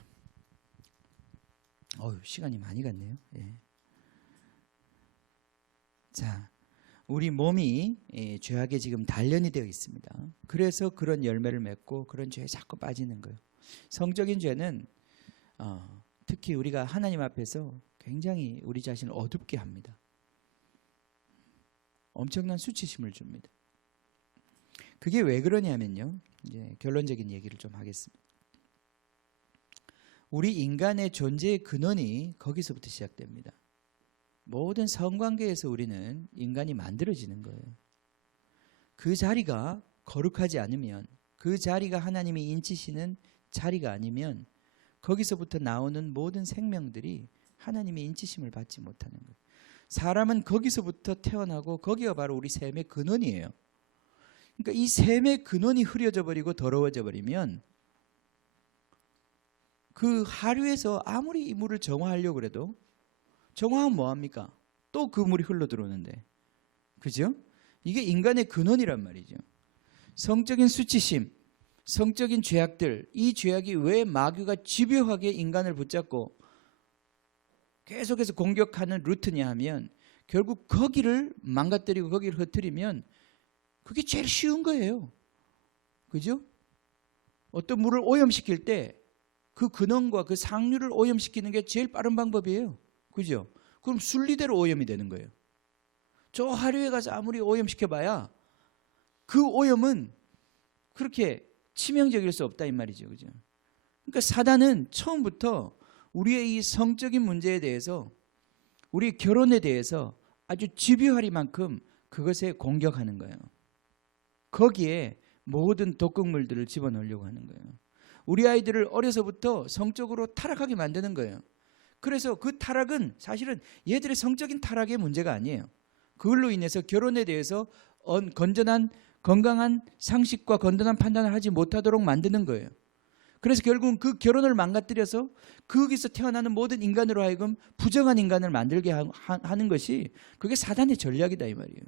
시간이 많이 갔네요. 자, 우리 몸이 죄악에 지금 단련이 되어 있습니다. 그래서 그런 열매를 맺고 그런 죄에 자꾸 빠지는 거예요. 성적인 죄는 특히 우리가 하나님 앞에서 굉장히 우리 자신을 어둡게 합니다. 엄청난 수치심을 줍니다. 그게 왜 그러냐면요, 이제 결론적인 얘기를 좀 하겠습니다. 우리 인간의 존재의 근원이 거기서부터 시작됩니다. 모든 성관계에서 우리는 인간이 만들어지는 거예요. 그 자리가 거룩하지 않으면, 그 자리가 하나님이 인치시는 자리가 아니면 거기서부터 나오는 모든 생명들이 하나님의 인치심을 받지 못하는 거예요. 사람은 거기서부터 태어나고 거기가 바로 우리 삶의 근원이에요. 그러니까 이 삶의 근원이 흐려져 버리고 더러워져 버리면 그 하류에서 아무리 이 물을 정화하려고 그래도 정화하면 뭐합니까? 또 그 물이 흘러 들어오는데, 그죠? 이게 인간의 근원이란 말이죠. 성적인 수치심, 성적인 죄악들, 이 죄악이 왜 마귀가 집요하게 인간을 붙잡고 계속해서 공격하는 루트냐 하면 결국 거기를 망가뜨리고 거기를 흐트리면 그게 제일 쉬운 거예요. 그죠? 어떤 물을 오염시킬 때 그 근원과 그 상류를 오염시키는 게 제일 빠른 방법이에요. 그죠? 그럼 순리대로 오염이 되는 거예요. 저 하류에 가서 아무리 오염시켜봐야 그 오염은 그렇게 치명적일 수 없다 이 말이죠. 그죠? 그러니까 사단은 처음부터 우리의 이 성적인 문제에 대해서, 우리 결혼에 대해서 아주 집요하리만큼 그것에 공격하는 거예요. 거기에 모든 독극물들을 집어넣으려고 하는 거예요. 우리 아이들을 어려서부터 성적으로 타락하게 만드는 거예요. 그래서 그 타락은 사실은 얘들의 성적인 타락의 문제가 아니에요. 그걸로 인해서 결혼에 대해서 건전한 건강한 상식과 건전한 판단을 하지 못하도록 만드는 거예요. 그래서 결국은 그 결혼을 망가뜨려서 거기서 태어나는 모든 인간으로 하여금 부정한 인간을 만들게 하는 것이 그게 사단의 전략이다 이 말이에요.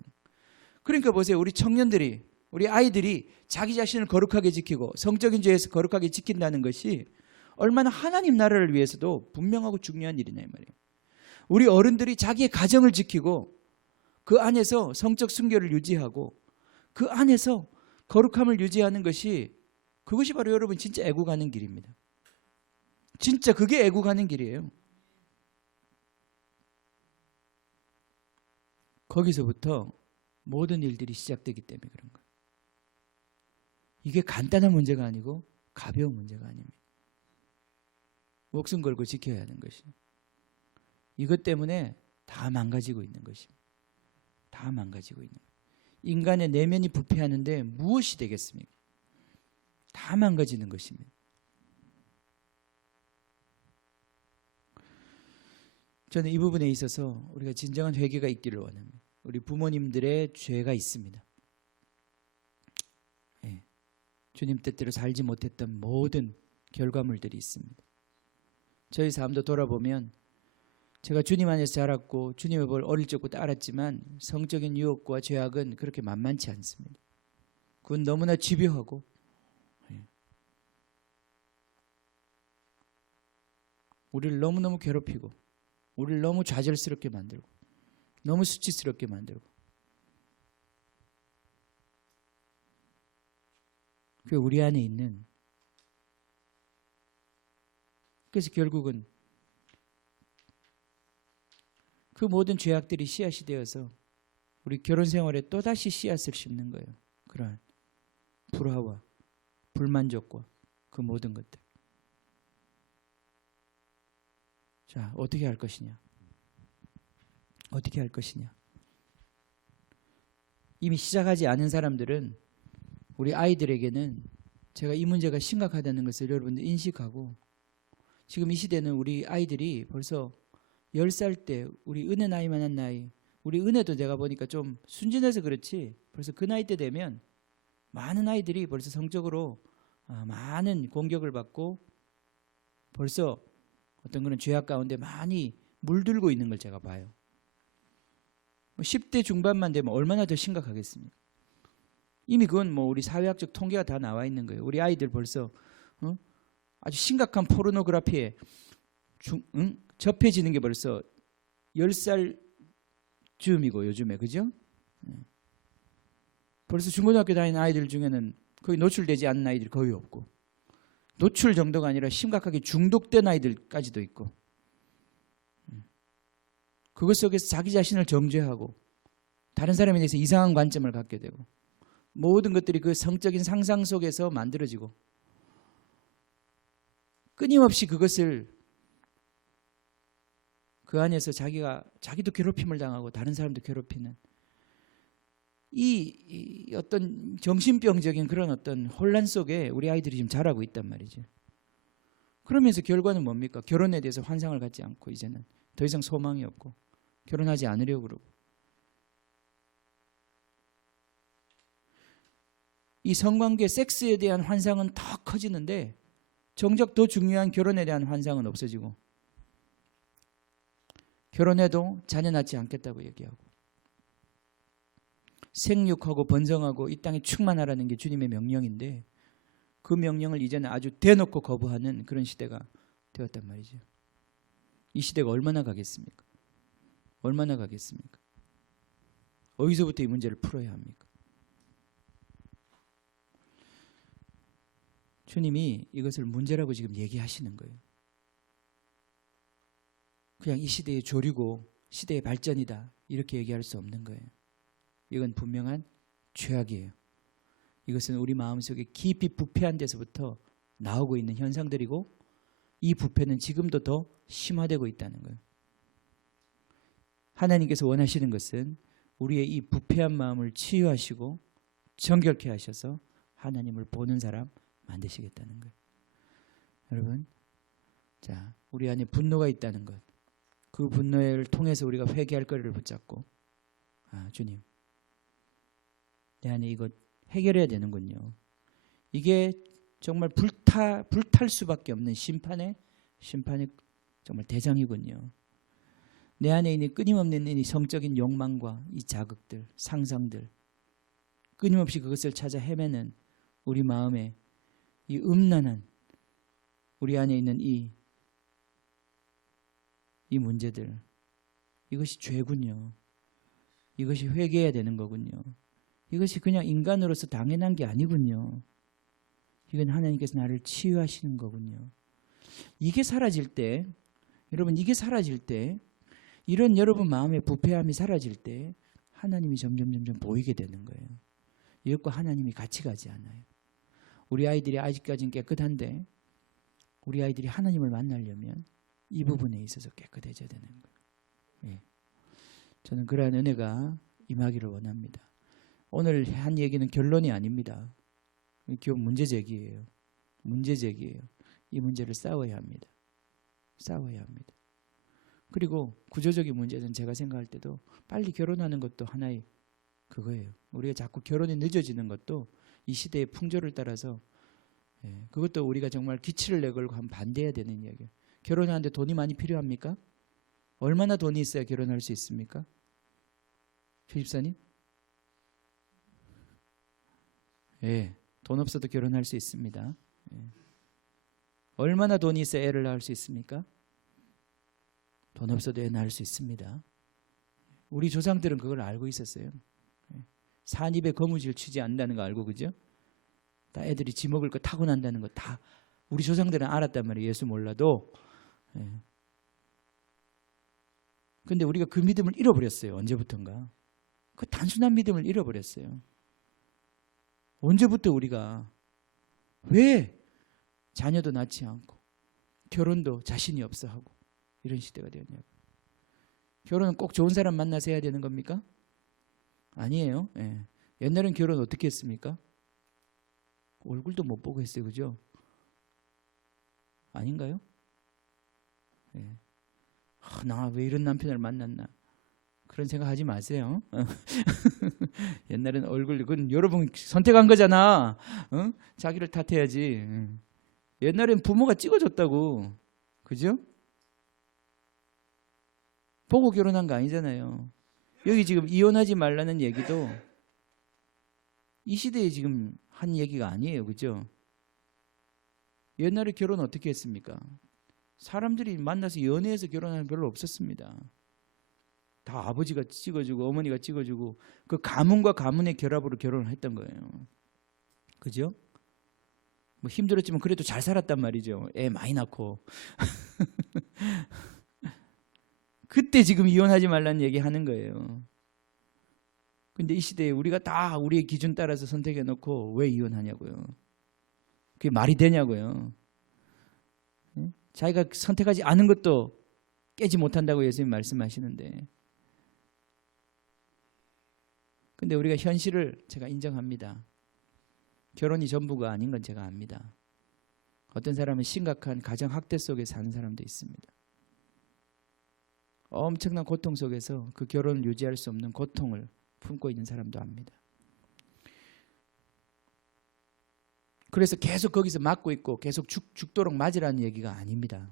그러니까 보세요. 우리 청년들이, 우리 아이들이 자기 자신을 거룩하게 지키고 성적인 죄에서 거룩하게 지킨다는 것이 얼마나 하나님 나라를 위해서도 분명하고 중요한 일이냐 이 말이에요. 우리 어른들이 자기의 가정을 지키고 그 안에서 성적 순결을 유지하고 그 안에서 거룩함을 유지하는 것이, 그것이 바로 여러분 진짜 애국하는 길입니다. 진짜 그게 애국하는 길이에요. 거기서부터 모든 일들이 시작되기 때문에 그런 거예요. 이게 간단한 문제가 아니고 가벼운 문제가 아닙니다. 목숨 걸고 지켜야 하는 것이. 이것 때문에 다 망가지고 있는 것입니다. 다 망가지고 있는 거예요. 인간의 내면이 부패하는데 무엇이 되겠습니까? 다 망가지는 것입니다. 저는 이 부분에 있어서 우리가 진정한 회개가 있기를 원합니다. 우리 부모님들의 죄가 있습니다. 네. 주님 뜻대로 살지 못했던 모든 결과물들이 있습니다. 저희 삶도 돌아보면 제가 주님 안에서 자랐고 주님의 법을 어릴 적부터 알았지만 성적인 유혹과 죄악은 그렇게 만만치 않습니다. 그건 너무나 집요하고 우리를 너무너무 괴롭히고 우리를 너무 좌절스럽게 만들고 너무 수치스럽게 만들고, 그게 우리 안에 있는, 그래서 결국은 그 모든 죄악들이 씨앗이 되어서 우리 결혼 생활에 또다시 씨앗을 심는 거예요. 그러한 불화와 불만족과 그 모든 것들. 자, 어떻게 할 것이냐? 어떻게 할 것이냐? 이미 시작하지 않은 사람들은, 우리 아이들에게는 제가 이 문제가 심각하다는 것을 여러분들 인식하고, 지금 이 시대는 우리 아이들이 벌써 10살 때, 우리 은혜 나이만한 나이, 우리 은혜도 내가 보니까 좀 순진해서 그렇지 벌써 그 나이 때 되면 많은 아이들이 벌써 성적으로 많은 공격을 받고 벌써 어떤 그런 죄악 가운데 많이 물들고 있는 걸 제가 봐요. 10대 중반만 되면 얼마나 더 심각하겠습니까? 이미 그건 뭐 우리 사회학적 통계가 다 나와 있는 거예요. 우리 아이들 벌써 아주 심각한 포르노그래피에 접해지는 게 벌써 10살 즈음이고 요즘에, 그죠? 벌써 중고등학교 다니는 아이들 중에는 거의 노출되지 않는 아이들이 거의 없고, 노출 정도가 아니라 심각하게 중독된 아이들까지도 있고, 그것 속에서 자기 자신을 정죄하고 다른 사람에 대해서 이상한 관점을 갖게 되고, 모든 것들이 그 성적인 상상 속에서 만들어지고, 끊임없이 그것을 그 안에서 자기도 괴롭힘을 당하고 다른 사람도 괴롭히는 이 어떤 정신병적인 그런 어떤 혼란 속에 우리 아이들이 지금 자라고 있단 말이죠. 그러면서 결과는 뭡니까? 결혼에 대해서 환상을 갖지 않고 이제는 더 이상 소망이 없고 결혼하지 않으려고 그러고. 이 성관계 섹스에 대한 환상은 더 커지는데 정작 더 중요한 결혼에 대한 환상은 없어지고, 결혼해도 자녀 낳지 않겠다고 얘기하고, 생육하고 번성하고 이 땅에 충만하라는 게 주님의 명령인데 그 명령을 이제는 아주 대놓고 거부하는 그런 시대가 되었단 말이죠. 이 시대가 얼마나 가겠습니까? 얼마나 가겠습니까? 어디서부터 이 문제를 풀어야 합니까? 주님이 이것을 문제라고 지금 얘기하시는 거예요. 그냥 이 시대의 조류고 시대의 발전이다 이렇게 얘기할 수 없는 거예요. 이건 분명한 죄악이에요. 이것은 우리 마음속에 깊이 부패한 데서부터 나오고 있는 현상들이고 이 부패는 지금도 더 심화되고 있다는 거예요. 하나님께서 원하시는 것은 우리의 이 부패한 마음을 치유하시고 정결케 하셔서 하나님을 보는 사람 만드시겠다는 거예요. 여러분, 자, 우리 안에 분노가 있다는 것, 그 분노를 통해서 우리가 회개할 거리를 붙잡고, 아, 주님, 내 안에 이거 해결해야 되는군요. 이게 정말 불탈 수밖에 없는 심판의 정말 대장이군요. 내 안에 있는 끊임없는 이 성적인 욕망과 이 자극들, 상상들, 끊임없이 그것을 찾아 헤매는 우리 마음에 이 음란한 우리 안에 있는 이 문제들, 이것이 죄군요. 이것이 회개해야 되는 거군요. 이것이 그냥 인간으로서 당연한 게 아니군요. 이건 하나님께서 나를 치유하시는 거군요. 이게 사라질 때, 여러분, 이게 사라질 때, 이런 여러분 마음의 부패함이 사라질 때 하나님이 점점 보이게 되는 거예요. 이것과 하나님이 같이 가지 않아요. 우리 아이들이 아직까지는 깨끗한데 우리 아이들이 하나님을 만나려면 이 부분에 있어서 깨끗해져야 되는 거예요. 예. 저는 그러한 은혜가 임하기를 원합니다. 오늘 한 얘기는 결론이 아닙니다. 문제 제기예요. 문제 제기예요. 이 문제를 싸워야 합니다. 싸워야 합니다. 그리고 구조적인 문제는 제가 생각할 때도 빨리 결혼하는 것도 하나의 그거예요. 우리가 자꾸 결혼이 늦어지는 것도 이 시대의 풍조를 따라서, 예, 그것도 우리가 정말 기치를 내걸고 한번 반대해야 되는 이야기예요. 결혼하는데 돈이 많이 필요합니까? 얼마나 돈이 있어야 결혼할 수 있습니까? 최 집사님? 예, 돈 없어도 결혼할 수 있습니다. 예. 얼마나 돈이 있어야 애를 낳을 수 있습니까? 돈 없어도 애 낳을 수 있습니다. 우리 조상들은 그걸 알고 있었어요. 산입에 거무줄 치지 않는다는 거 알고, 그죠? 다 애들이 지 먹을 거 타고난다는 거 다 우리 조상들은 알았단 말이에요. 예수 몰라도. 예. 근데 우리가 그 믿음을 잃어버렸어요. 언제부턴가. 그 단순한 믿음을 잃어버렸어요. 언제부터 우리가 왜 자녀도 낳지 않고 결혼도 자신이 없어 하고 이런 시대가 되었냐고. 결혼은 꼭 좋은 사람 만나서 해야 되는 겁니까? 아니에요. 예. 옛날엔 결혼 어떻게 했습니까? 얼굴도 못 보고 했어요. 그죠? 아닌가요? 예. 나 왜 이런 남편을 만났나, 그런 생각 하지 마세요. 옛날엔 얼굴, 그건 여러분 선택한 거잖아. 어? 자기를 탓해야지. 옛날엔 부모가 찍어줬다고. 그죠? 보고 결혼한 거 아니잖아요. 여기 지금 이혼하지 말라는 얘기도 이 시대에 지금 한 얘기가 아니에요. 그죠? 옛날에 결혼 어떻게 했습니까? 사람들이 만나서 연애해서 결혼하는 별로 없었습니다. 다 아버지가 찍어주고 어머니가 찍어주고 그 가문과 가문의 결합으로 결혼을 했던 거예요. 그죠? 뭐 힘들었지만 그래도 잘 살았단 말이죠. 애 많이 낳고. 그때 지금 이혼하지 말라는 얘기 하는 거예요. 근데 이 시대에 우리가 다 우리의 기준 따라서 선택해 놓고 왜 이혼하냐고요. 그게 말이 되냐고요. 자기가 선택하지 않은 것도 깨지 못한다고 예수님 말씀하시는데, 근데 우리가 현실을 제가 인정합니다. 결혼이 전부가 아닌 건 제가 압니다. 어떤 사람은 심각한 가정 학대 속에 사는 사람도 있습니다. 엄청난 고통 속에서 그 결혼을 유지할 수 없는 고통을 품고 있는 사람도 압니다. 그래서 계속 거기서 맞고 있고 계속 죽도록 맞으라는 얘기가 아닙니다.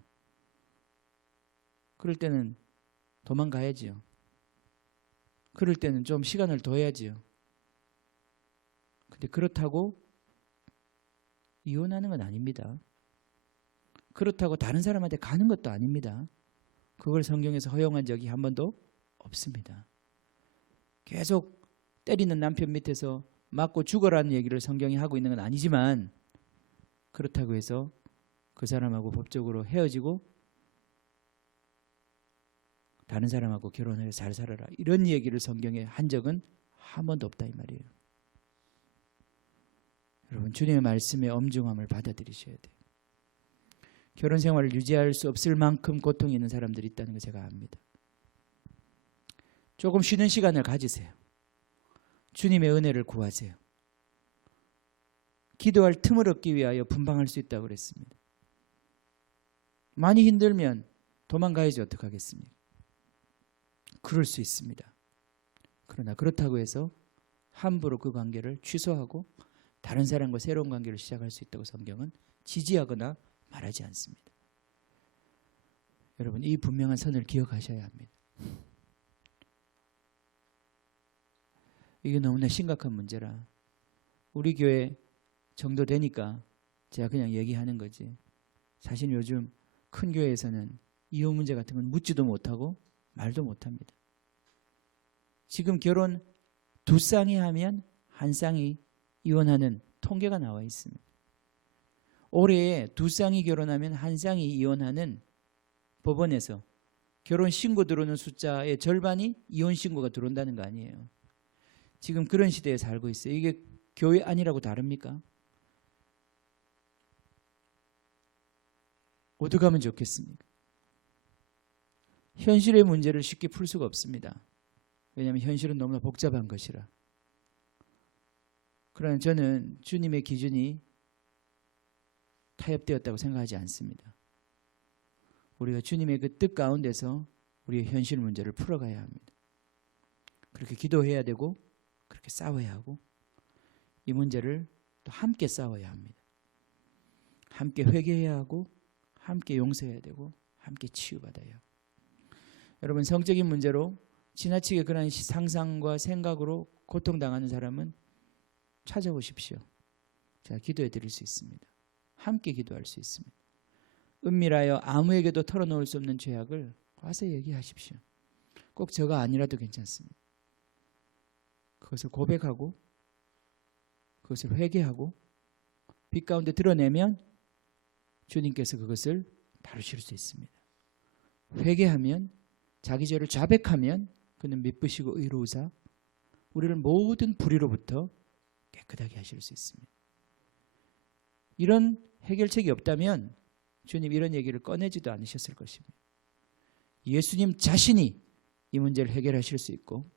그럴 때는 도망가야지요. 그럴 때는 좀 시간을 둬야지요. 근데 그렇다고 이혼하는 건 아닙니다. 그렇다고 다른 사람한테 가는 것도 아닙니다. 그걸 성경에서 허용한 적이 한 번도 없습니다. 계속 때리는 남편 밑에서 맞고 죽어라는 얘기를 성경이 하고 있는 건 아니지만, 그렇다고 해서 그 사람하고 법적으로 헤어지고 다른 사람하고 결혼해서 잘 살아라 이런 얘기를 성경에 한 적은 한 번도 없다 이 말이에요. 여러분, 주님의 말씀의 엄중함을 받아들이셔야 돼요. 결혼 생활을 유지할 수 없을 만큼 고통이 있는 사람들이 있다는 거 제가 압니다. 조금 쉬는 시간을 가지세요. 주님의 은혜를 구하세요. 기도할 틈을 얻기 위하여 분방할 수 있다고 그랬습니다. 많이 힘들면 도망가야지 어떡하겠습니까? 그럴 수 있습니다. 그러나 그렇다고 해서 함부로 그 관계를 취소하고 다른 사람과 새로운 관계를 시작할 수 있다고 성경은 지지하거나 말하지 않습니다. 여러분, 이 분명한 선을 기억하셔야 합니다. 이게 너무나 심각한 문제라 우리 교회 정도 되니까 제가 그냥 얘기하는 거지, 사실 요즘 큰 교회에서는 이혼 문제 같은 건 묻지도 못하고 말도 못합니다. 지금 결혼 2쌍이 하면 1쌍이 이혼하는 통계가 나와 있습니다. 올해 2쌍이 결혼하면 1쌍이 이혼하는 법원에서 결혼 신고 들어오는 숫자의 절반이 이혼 신고가 들어온다는 거 아니에요. 지금 그런 시대에 살고 있어요. 이게 교회 아니라고 다릅니까? 어디 가면 좋겠습니까? 현실의 문제를 쉽게 풀 수가 없습니다. 왜냐하면 현실은 너무나 복잡한 것이라. 그러나 저는 주님의 기준이 타협되었다고 생각하지 않습니다. 우리가 주님의 그 뜻 가운데서 우리의 현실 문제를 풀어가야 합니다. 그렇게 기도해야 되고 그렇게 싸워야 하고 이 문제를 또 함께 싸워야 합니다. 함께 회개해야 하고 함께 용서해야 되고 함께 치유받아야 하고. 여러분, 성적인 문제로 지나치게 그런 상상과 생각으로 고통당하는 사람은 찾아오십시오. 제가 기도해 드릴 수 있습니다. 함께 기도할 수 있습니다. 은밀하여 아무에게도 털어놓을 수 없는 죄악을 와서 얘기하십시오. 꼭 저가 아니라도 괜찮습니다. 그것을 고백하고 그것을 회개하고 빛 가운데 드러내면 주님께서 그것을 다루실 수 있습니다. 회개하면, 자기 죄를 자백하면 그는 미쁘시고 의로우사 우리를 모든 불의로부터 깨끗하게 하실 수 있습니다. 이런 해결책이 없다면 주님 이런 얘기를 꺼내지도 않으셨을 것입니다. 예수님 자신이 이 문제를 해결하실 수 있고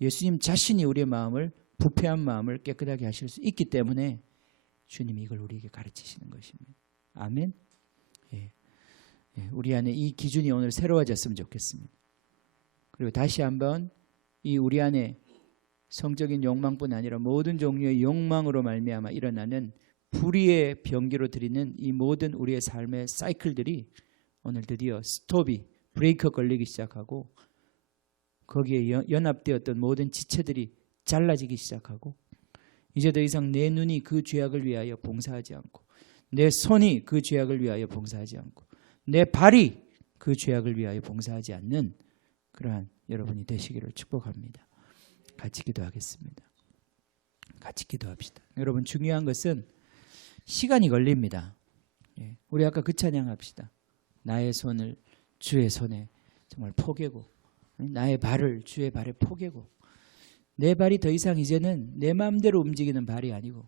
예수님 자신이 우리의 마음을, 부패한 마음을 깨끗하게 하실 수 있기 때문에 주님이 이걸 우리에게 가르치시는 것입니다. 아멘. 예. 우리 안에 이 기준이 오늘 새로워졌으면 좋겠습니다. 그리고 다시 한번 이 우리 안에 성적인 욕망뿐 아니라 모든 종류의 욕망으로 말미암아 일어나는 불의의 병기로 드리는 이 모든 우리의 삶의 사이클들이 오늘 드디어 스톱이, 브레이크 걸리기 시작하고 거기에 연합되었던 모든 지체들이 잘라지기 시작하고 이제 더 이상 내 눈이 그 죄악을 위하여 봉사하지 않고 내 손이 그 죄악을 위하여 봉사하지 않고 내 발이 그 죄악을 위하여 봉사하지 않는 그러한 여러분이 되시기를 축복합니다. 같이 기도하겠습니다. 같이 기도합시다. 여러분, 중요한 것은 시간이 걸립니다. 우리 아까 그 찬양합시다. 나의 손을 주의 손에 정말 포개고 나의 발을 주의 발에 포개고 내 발이 더 이상 이제는 내 마음대로 움직이는 발이 아니고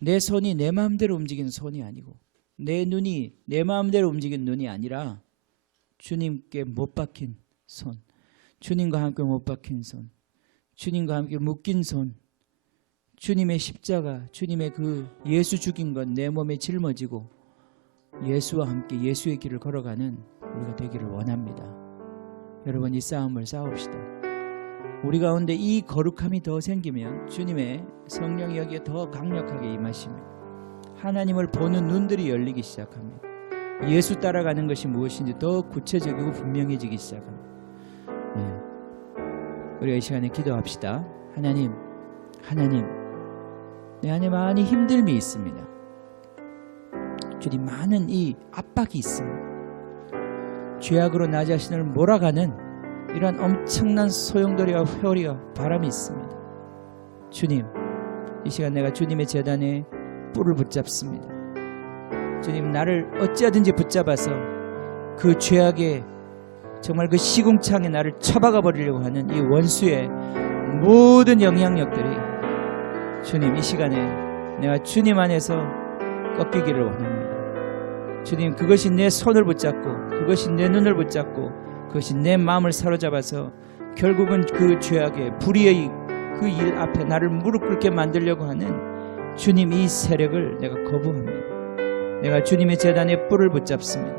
내 손이 내 마음대로 움직이는 손이 아니고 내 눈이 내 마음대로 움직이는 눈이 아니라 주님께 못 박힌 손, 주님과 함께 못 박힌 손, 주님과 함께 묶인 손, 주님의 십자가, 주님의 그 예수 죽인 것 내 몸에 짊어지고 예수와 함께 예수의 길을 걸어가는 우리가 되기를 원합니다. 여러분, 이 싸움을 싸웁시다. 우리 가운데 이 거룩함이 더 생기면 주님의 성령이 여기에 더 강력하게 임하십니다. 하나님을 보는 눈들이 열리기 시작합니다. 예수 따라가는 것이 무엇인지 더 구체적이고 분명해지기 시작합니다. 우리가 이 시간에 기도합시다. 하나님, 내 안에 많이 힘듦이 있습니다. 주님, 많은 이 압박이 있습니다. 죄악으로 나 자신을 몰아가는 이러한 엄청난 소용돌이와 회오리와 바람이 있습니다. 주님, 이 시간 내가 주님의 제단에 뿔을 붙잡습니다. 주님, 나를 어찌하든지 붙잡아서 그 죄악의 정말 그 시궁창에 나를 처박아 버리려고 하는 이 원수의 모든 영향력들이 주님, 이 시간에 내가 주님 안에서 꺾이기를 원합니다. 주님, 그것이 내 손을 붙잡고, 그것이 내 눈을 붙잡고, 그것이 내 마음을 사로잡아서 결국은 그 죄악의 불의의 그 일 앞에 나를 무릎 꿇게 만들려고 하는 주님, 이 세력을 내가 거부합니다. 내가 주님의 제단에 뿔을 붙잡습니다.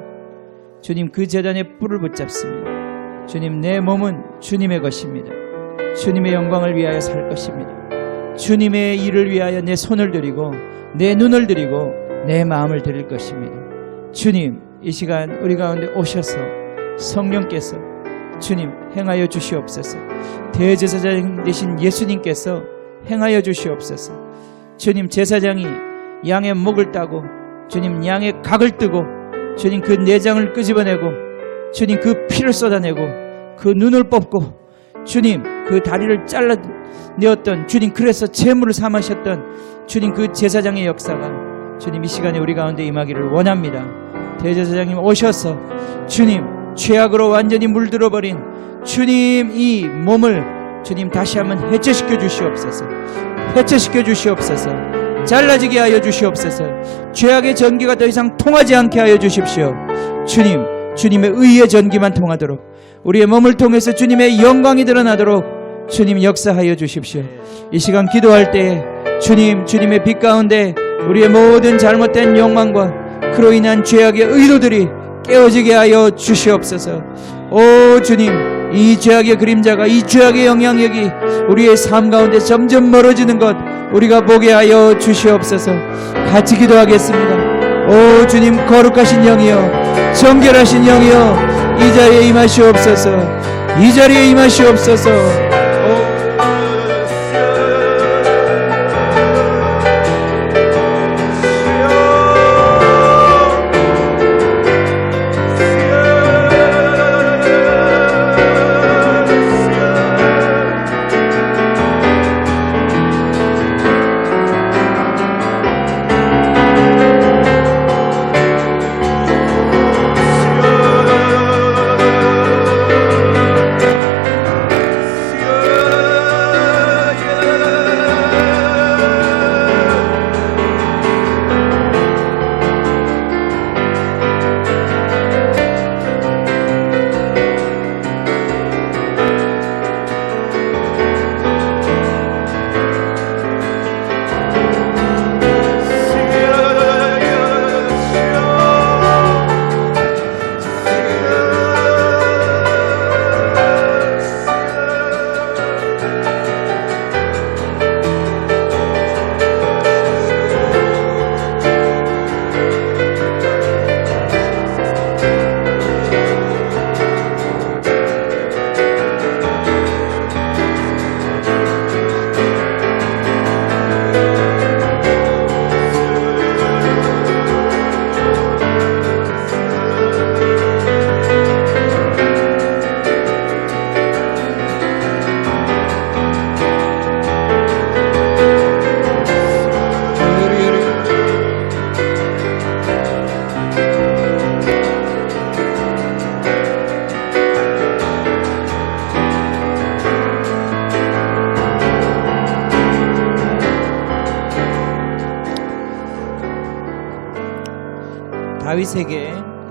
주님, 그 제단에 뿔을 붙잡습니다. 주님, 내 몸은 주님의 것입니다. 주님의 영광을 위하여 살 것입니다. 주님의 일을 위하여 내 손을 드리고 내 눈을 드리고 내 마음을 드릴 것입니다. 주님, 이 시간 우리 가운데 오셔서 성령께서 주님 행하여 주시옵소서. 대제사장 되신 예수님께서 행하여 주시옵소서. 주님, 제사장이 양의 목을 따고 주님 양의 각을 뜨고 주님 그 내장을 끄집어내고 주님 그 피를 쏟아내고 그 눈을 뽑고 주님 그 다리를 잘라내었던 주님, 그래서 제물을 삼으셨던 주님 그 제사장의 역사가 주님 이 시간에 우리 가운데 임하기를 원합니다. 대제사장님 오셔서 주님 죄악으로 완전히 물들어버린 주님 이 몸을 주님 다시 한번 해체시켜 주시옵소서. 해체시켜 주시옵소서. 잘라지게 하여 주시옵소서. 죄악의 전기가 더 이상 통하지 않게 하여 주십시오. 주님, 주님의 의의 전기만 통하도록 우리의 몸을 통해서 주님의 영광이 드러나도록 주님 역사하여 주십시오. 이 시간 기도할 때 주님, 주님의 빛 가운데 우리의 모든 잘못된 욕망과 그로 인한 죄악의 의도들이 깨어지게 하여 주시옵소서. 오 주님, 이 죄악의 그림자가, 이 죄악의 영향력이 우리의 삶 가운데 점점 멀어지는 것 우리가 보게 하여 주시옵소서. 같이 기도하겠습니다. 오 주님, 거룩하신 영이여, 정결하신 영이여, 이 자리에 임하시옵소서. 이 자리에 임하시옵소서.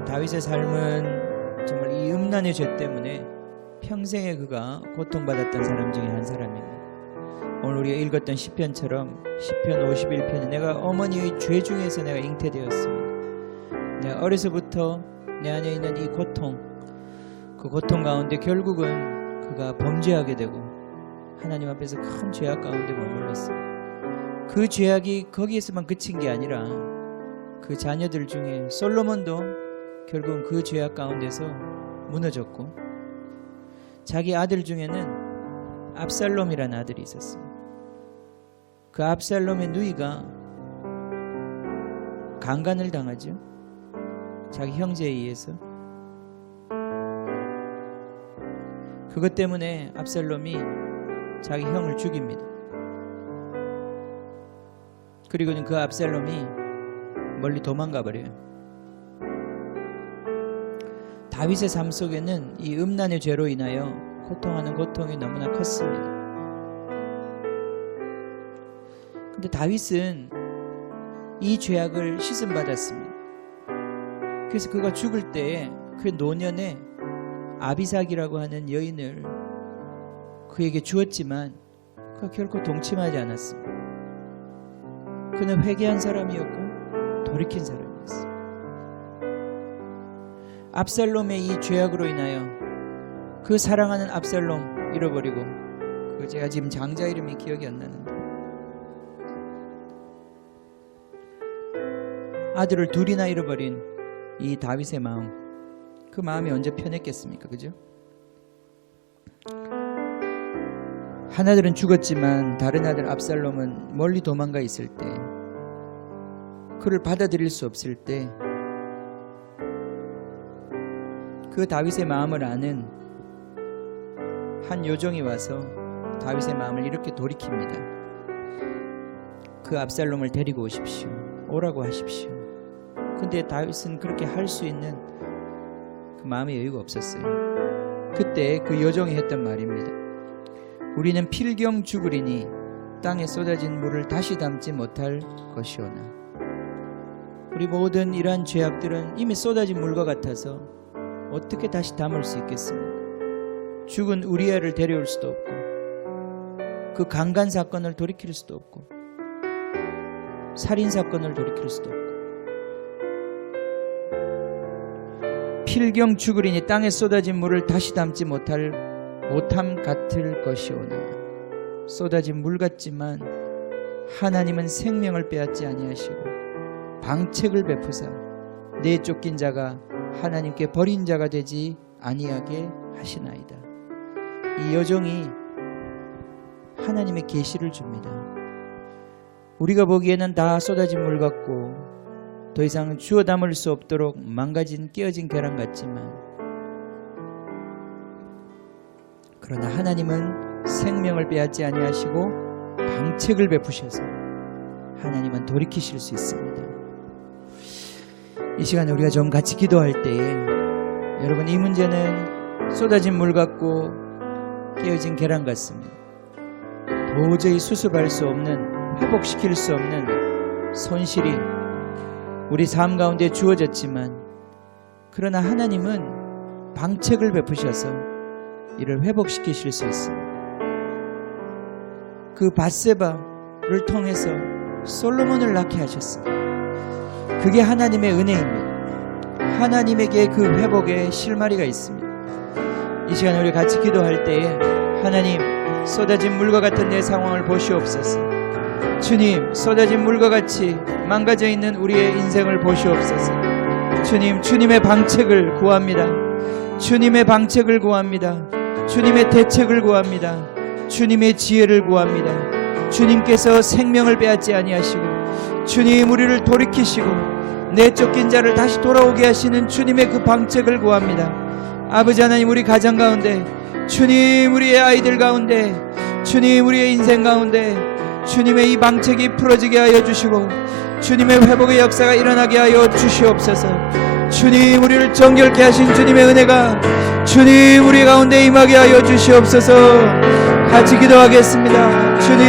다윗의 삶은 정말 이 음란의 죄 때문에 평생에 그가 고통받았던 사람 중에 한 사람입니다. 오늘 우리가 읽었던 시편처럼 시편 51편에 내가 어머니의 죄 중에서 내가 잉태되었습니다. 내가 어려서부터 내 안에 있는 이 고통, 그 고통 가운데 결국은 그가 범죄하게 되고 하나님 앞에서 큰 죄악 가운데 머물렀어요. 그 죄악이 거기에서만 그친 게 아니라 그 자녀들 중에 솔로몬도 결국은 그 죄악 가운데서 무너졌고, 자기 아들 중에는 압살롬이라는 아들이 있었어요. 그 압살롬의 누이가 강간을 당하죠. 자기 형제에 의해서. 그것 때문에 압살롬이 자기 형을 죽입니다. 그리고는 그 압살롬이 멀리 도망가 버려요. 다윗의 삶 속에는 이 음란의 죄로 인하여 고통하는 고통이 너무나 컸습니다. 근데 다윗은 이 죄악을 씻음받았습니다. 그래서 그가 죽을 때에 그 노년에 아비삭이라고 하는 여인을 그에게 주었지만 그가 결코 동침하지 않았습니다. 그는 회개한 사람이었고 돌이킨 사람이었어요. 압살롬의 이 죄악으로 인하여 그 사랑하는 압살롬 잃어버리고, 그 제가 지금 장자 이름이 기억이 안 나는데 아들을 둘이나 잃어버린 이 다윗의 마음, 그 마음이 언제 편했겠습니까? 그죠? 하나들은 죽었지만 다른 아들 압살롬은 멀리 도망가 있을 때, 그를 받아들일 수 없을 때, 그 다윗의 마음을 아는 한 요정이 와서 다윗의 마음을 이렇게 돌이킵니다. 그 압살롬을 데리고 오십시오. 오라고 하십시오. 근데 다윗은 그렇게 할 수 있는 그 마음의 여유가 없었어요. 그때 그 여종이 했던 말입니다. 우리는 필경 죽으리니 땅에 쏟아진 물을 다시 담지 못할 것이오나. 우리 모든 이러한 죄악들은 이미 쏟아진 물과 같아서 어떻게 다시 담을 수 있겠습니까? 죽은 우리아를 데려올 수도 없고, 그 강간 사건을 돌이킬 수도 없고, 살인 사건을 돌이킬 수도 없고, 필경 죽으리니 땅에 쏟아진 물을 다시 담지 못함 같을 것이오나. 쏟아진 물 같지만 하나님은 생명을 빼앗지 아니하시고 방책을 베푸사 내쫓긴 자가 하나님께 버린 자가 되지 아니하게 하시나이다. 이 여종이 하나님의 계시를 줍니다. 우리가 보기에는 다 쏟아진 물 같고 더 이상 주워 담을 수 없도록 망가진 깨어진 계란 같지만, 그러나 하나님은 생명을 빼앗지 아니하시고 방책을 베푸셔서 하나님은 돌이키실 수 있습니다. 이 시간에 우리가 좀 같이 기도할 때에, 여러분, 이 문제는 쏟아진 물 같고 깨어진 계란 같습니다. 도저히 수습할 수 없는, 회복시킬 수 없는 손실이 우리 삶 가운데 주어졌지만, 그러나 하나님은 방책을 베푸셔서 이를 회복시키실 수 있습니다. 그 밧세바를 통해서 솔로몬을 낳게 하셨습니다. 그게 하나님의 은혜입니다. 하나님에게 그 회복의 실마리가 있습니다. 이 시간에 우리 같이 기도할 때에, 하나님, 쏟아진 물과 같은 내 상황을 보시옵소서. 주님, 쏟아진 물과 같이 망가져 있는 우리의 인생을 보시옵소서. 주님, 주님의 방책을 구합니다. 주님의 방책을 구합니다. 주님의 대책을 구합니다. 주님의 지혜를 구합니다. 주님께서 생명을 빼앗지 아니하시고 주님 우리를 돌이키시고 내쫓긴 자를 다시 돌아오게 하시는 주님의 그 방책을 구합니다. 아버지 하나님, 우리 가정 가운데, 주님 우리의 아이들 가운데, 주님 우리의 인생 가운데 주님의 이 방책이 풀어지게 하여 주시고 주님의 회복의 역사가 일어나게 하여 주시옵소서. 주님, 우리를 정결케 하신 주님의 은혜가 주님 우리 가운데 임하게 하여 주시옵소서. 같이 기도하겠습니다. 주님,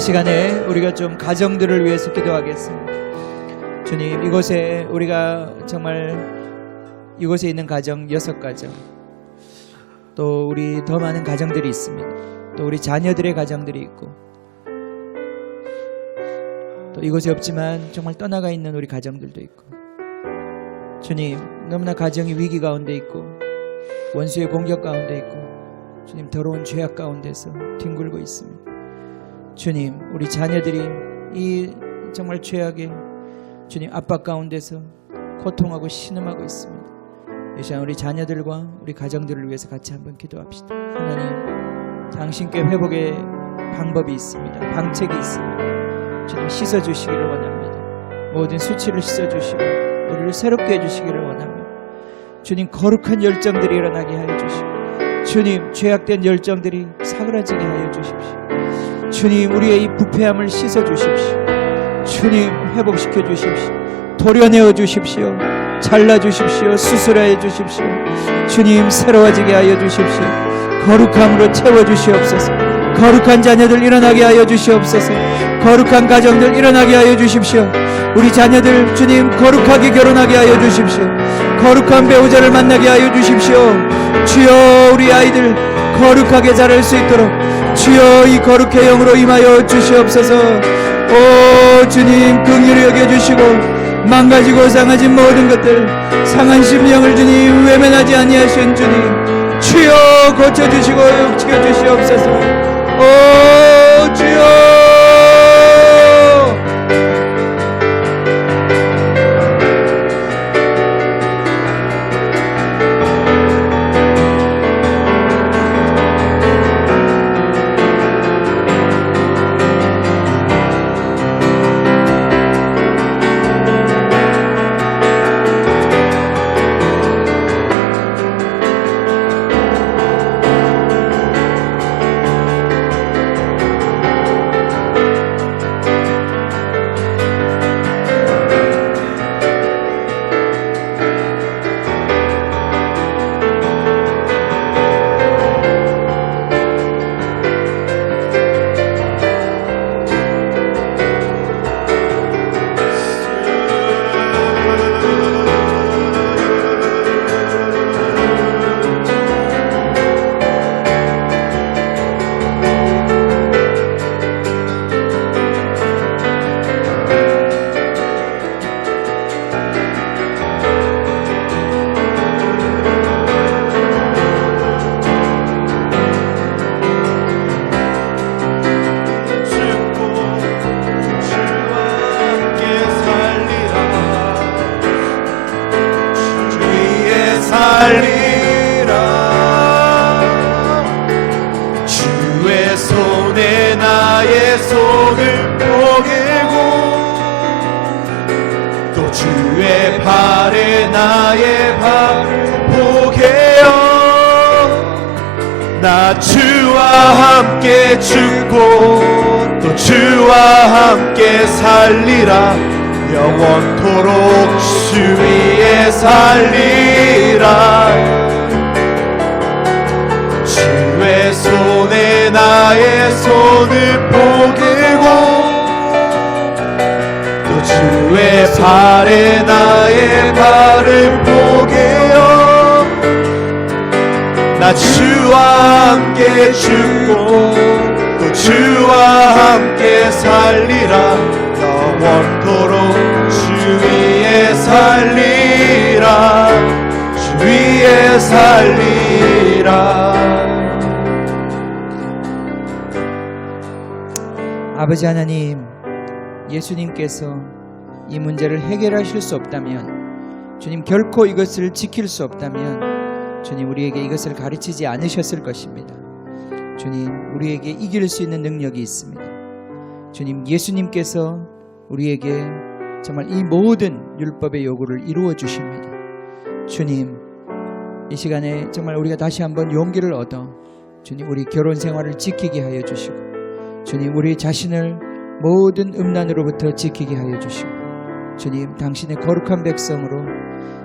시간에 우리가 좀 가정들을 위해서 기도하겠습니다. 주님, 이곳에 우리가 정말 이곳에 있는 가정 6가정, 또 우리 더 많은 가정들이 있습니다. 또 우리 자녀들의 가정들이 있고, 또 이곳에 없지만 정말 떠나가 있는 우리 가정들도 있고, 주님, 너무나 가정이 위기 가운데 있고 원수의 공격 가운데 있고 주님, 더러운 죄악 가운데서 뒹굴고 있습니다. 주님, 우리 자녀들이 이 정말 죄악의 주님 압박 가운데서 고통하고 신음하고 있습니다. 이 시간 우리 자녀들과 우리 가정들을 위해서 같이 한번 기도합시다. 하나님, 당신께 회복의 방법이 있습니다. 방책이 있습니다. 주님, 씻어주시기를 원합니다. 모든 수치를 씻어주시고 우리를 새롭게 해주시기를 원합니다. 주님, 거룩한 열정들이 일어나게 하여 주시고, 주님, 죄악된 열정들이 사그라지게 하여 주십시오. 주님, 우리의 이 부패함을 씻어주십시오. 주님, 회복시켜 주십시오. 도려내어 주십시오. 잘라주십시오. 수술하여 주십시오. 주님, 새로워지게 하여 주십시오. 거룩함으로 채워주시옵소서. 거룩한 자녀들 일어나게 하여 주시옵소서. 거룩한 가정들 일어나게 하여 주십시오. 우리 자녀들 주님, 거룩하게 결혼하게 하여 주십시오. 거룩한 배우자를 만나게 하여 주십시오. 주여, 우리 아이들 거룩하게 자랄 수 있도록 주여, 이 거룩의 영으로 임하여 주시옵소서. 오 주님, 긍휼히 여겨주시고 망가지고 상하진 모든 것들, 상한 심령을 주님 외면하지 아니하신 주님, 주여 고쳐주시고 지켜주시옵소서. 오 주여, 주의 손에 나의 손을 포개고 또 주의 발에 나의 발을 포개어 나 주와 함께 죽고 또 주와 함께 살리라 영원토록 주 위에 살리라 주의 손에 나의 손을 포개고 또 주의 발에 나의 발을 포개어 나 주와 함께 죽고 또 주와 함께 살리라 영원토록 주 위에 살리라 주 위에 살리라. 아버지 하나님, 예수님께서 이 문제를 해결하실 수 없다면, 주님 결코 이것을 지킬 수 없다면 주님 우리에게 이것을 가르치지 않으셨을 것입니다. 주님, 우리에게 이길 수 있는 능력이 있습니다. 주님, 예수님께서 우리에게 정말 이 모든 율법의 요구를 이루어 주십니다. 주님, 이 시간에 정말 우리가 다시 한번 용기를 얻어 주님 우리 결혼 생활을 지키게 하여 주시고, 주님 우리 자신을 모든 음란으로부터 지키게 하여 주시고, 주님 당신의 거룩한 백성으로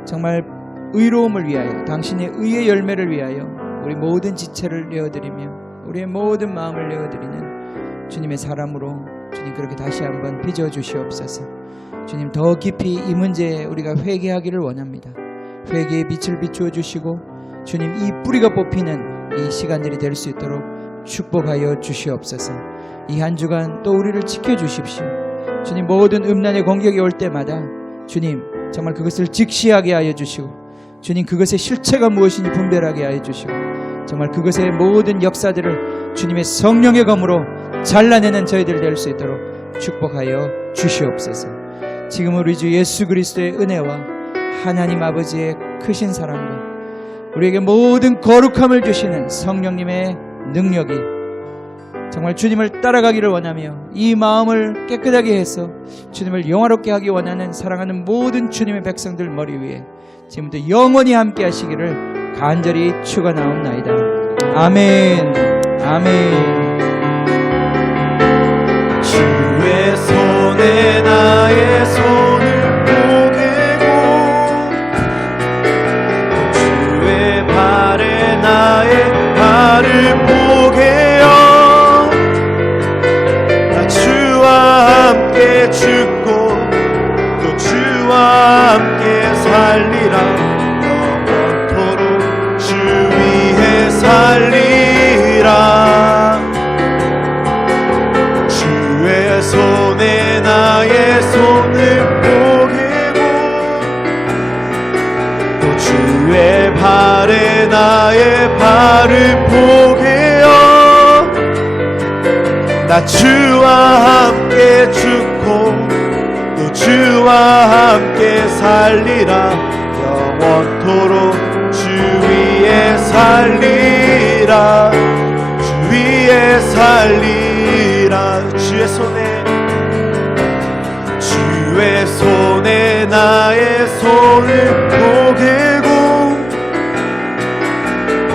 정말 의로움을 위하여, 당신의 의의 열매를 위하여 우리 모든 지체를 내어드리며 우리의 모든 마음을 내어드리는 주님의 사람으로 주님 그렇게 다시 한번 빚어 주시옵소서. 주님 더 깊이 이 문제에 우리가 회개하기를 원합니다. 회개의 빛을 비추어 주시고 주님 이 뿌리가 뽑히는 이 시간들이 될 수 있도록 축복하여 주시옵소서. 이 한 주간 또 우리를 지켜주십시오. 주님 모든 음란의 공격이 올 때마다 주님 정말 그것을 직시하게 하여 주시고 주님 그것의 실체가 무엇인지 분별하게 하여 주시고 정말 그것의 모든 역사들을 주님의 성령의 검으로 잘라내는 저희들 될 수 있도록 축복하여 주시옵소서. 지금 우리 주 예수 그리스도의 은혜와 하나님 아버지의 크신 사랑과 우리에게 모든 거룩함을 주시는 성령님의 능력이 정말 주님을 따라가기를 원하며 이 마음을 깨끗하게 해서 주님을 영화롭게 하기 원하는 사랑하는 모든 주님의 백성들 머리 위에 지금부터 영원히 함께 하시기를 간절히 축원하옵나이다. 아멘. 아멘. 주의 손에 나의 손을 포개고 주의 발에 나의 발을 포개어 나 주와 함께 죽고 또 주와 함께 살리라 영원토록 주 위에 살리라 주의 손에 나의 손을 포개고 또 주의 발에 나의 발을 포개어 나 주와 함께 죽고 또 주와 함께 살리라 영원토록 주 위에 살리라 주 위에 살리라 주의 손에 나의 손을 포개고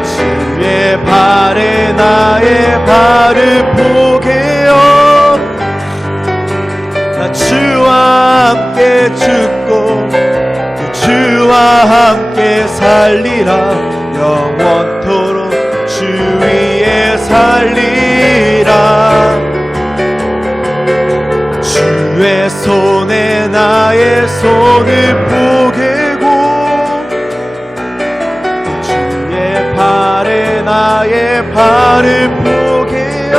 주의 발에 나의 발을 포개어 나 주와 함께 죽고 또 주와 함께 살리라 영원토록 주 위에 살리라 주의 손에 나의 손을 포개고 주의 발에 나의 발을 포개어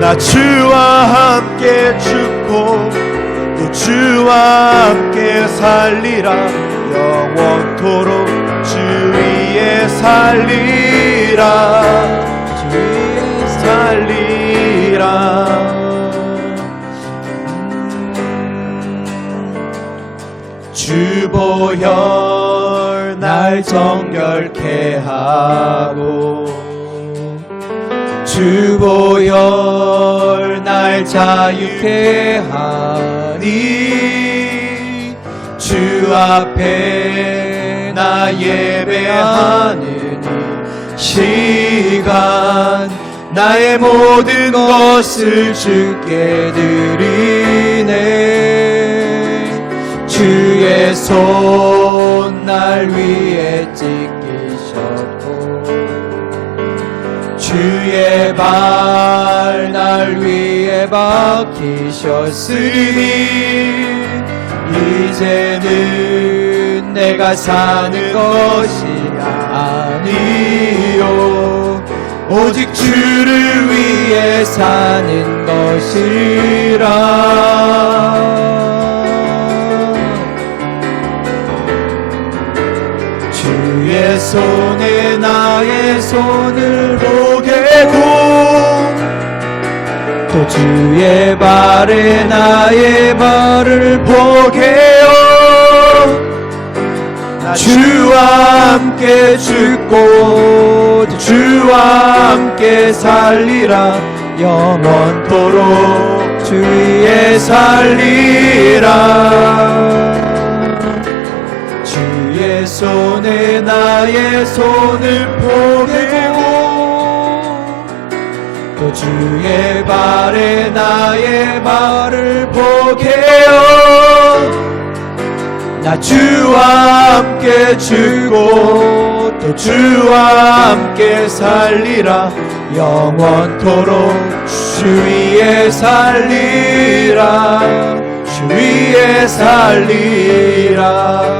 나 주와 함께 죽고 또 주와 함께 살리라 영원토록 주 위에 살리라 주 위에 살리라 주보혈 날 정결케 하고 주보혈 날 자유케 하니 주 앞에 나 예배하는 이 시간 나의 모든 것을 주께 드리네 주의 손 날 위에 찍히셨고 주의 발 날 위에 박히셨으니 이제는 내가 사는 것이 아니요 오직 주를 위해 사는 것이라 주의 손에 나의 손을 포개고 또 주의 발에 나의 발을 포개어 주와 함께 죽고 주와 함께 살리라 영원토록 주 위에 살리라 주의 손에 나의 손을 포개고 또 주의 발에 나의 발을 포개어 나 주와 함께 죽고 또 주와 함께 살리라 영원토록 주 위에 살리라 주 위에 살리라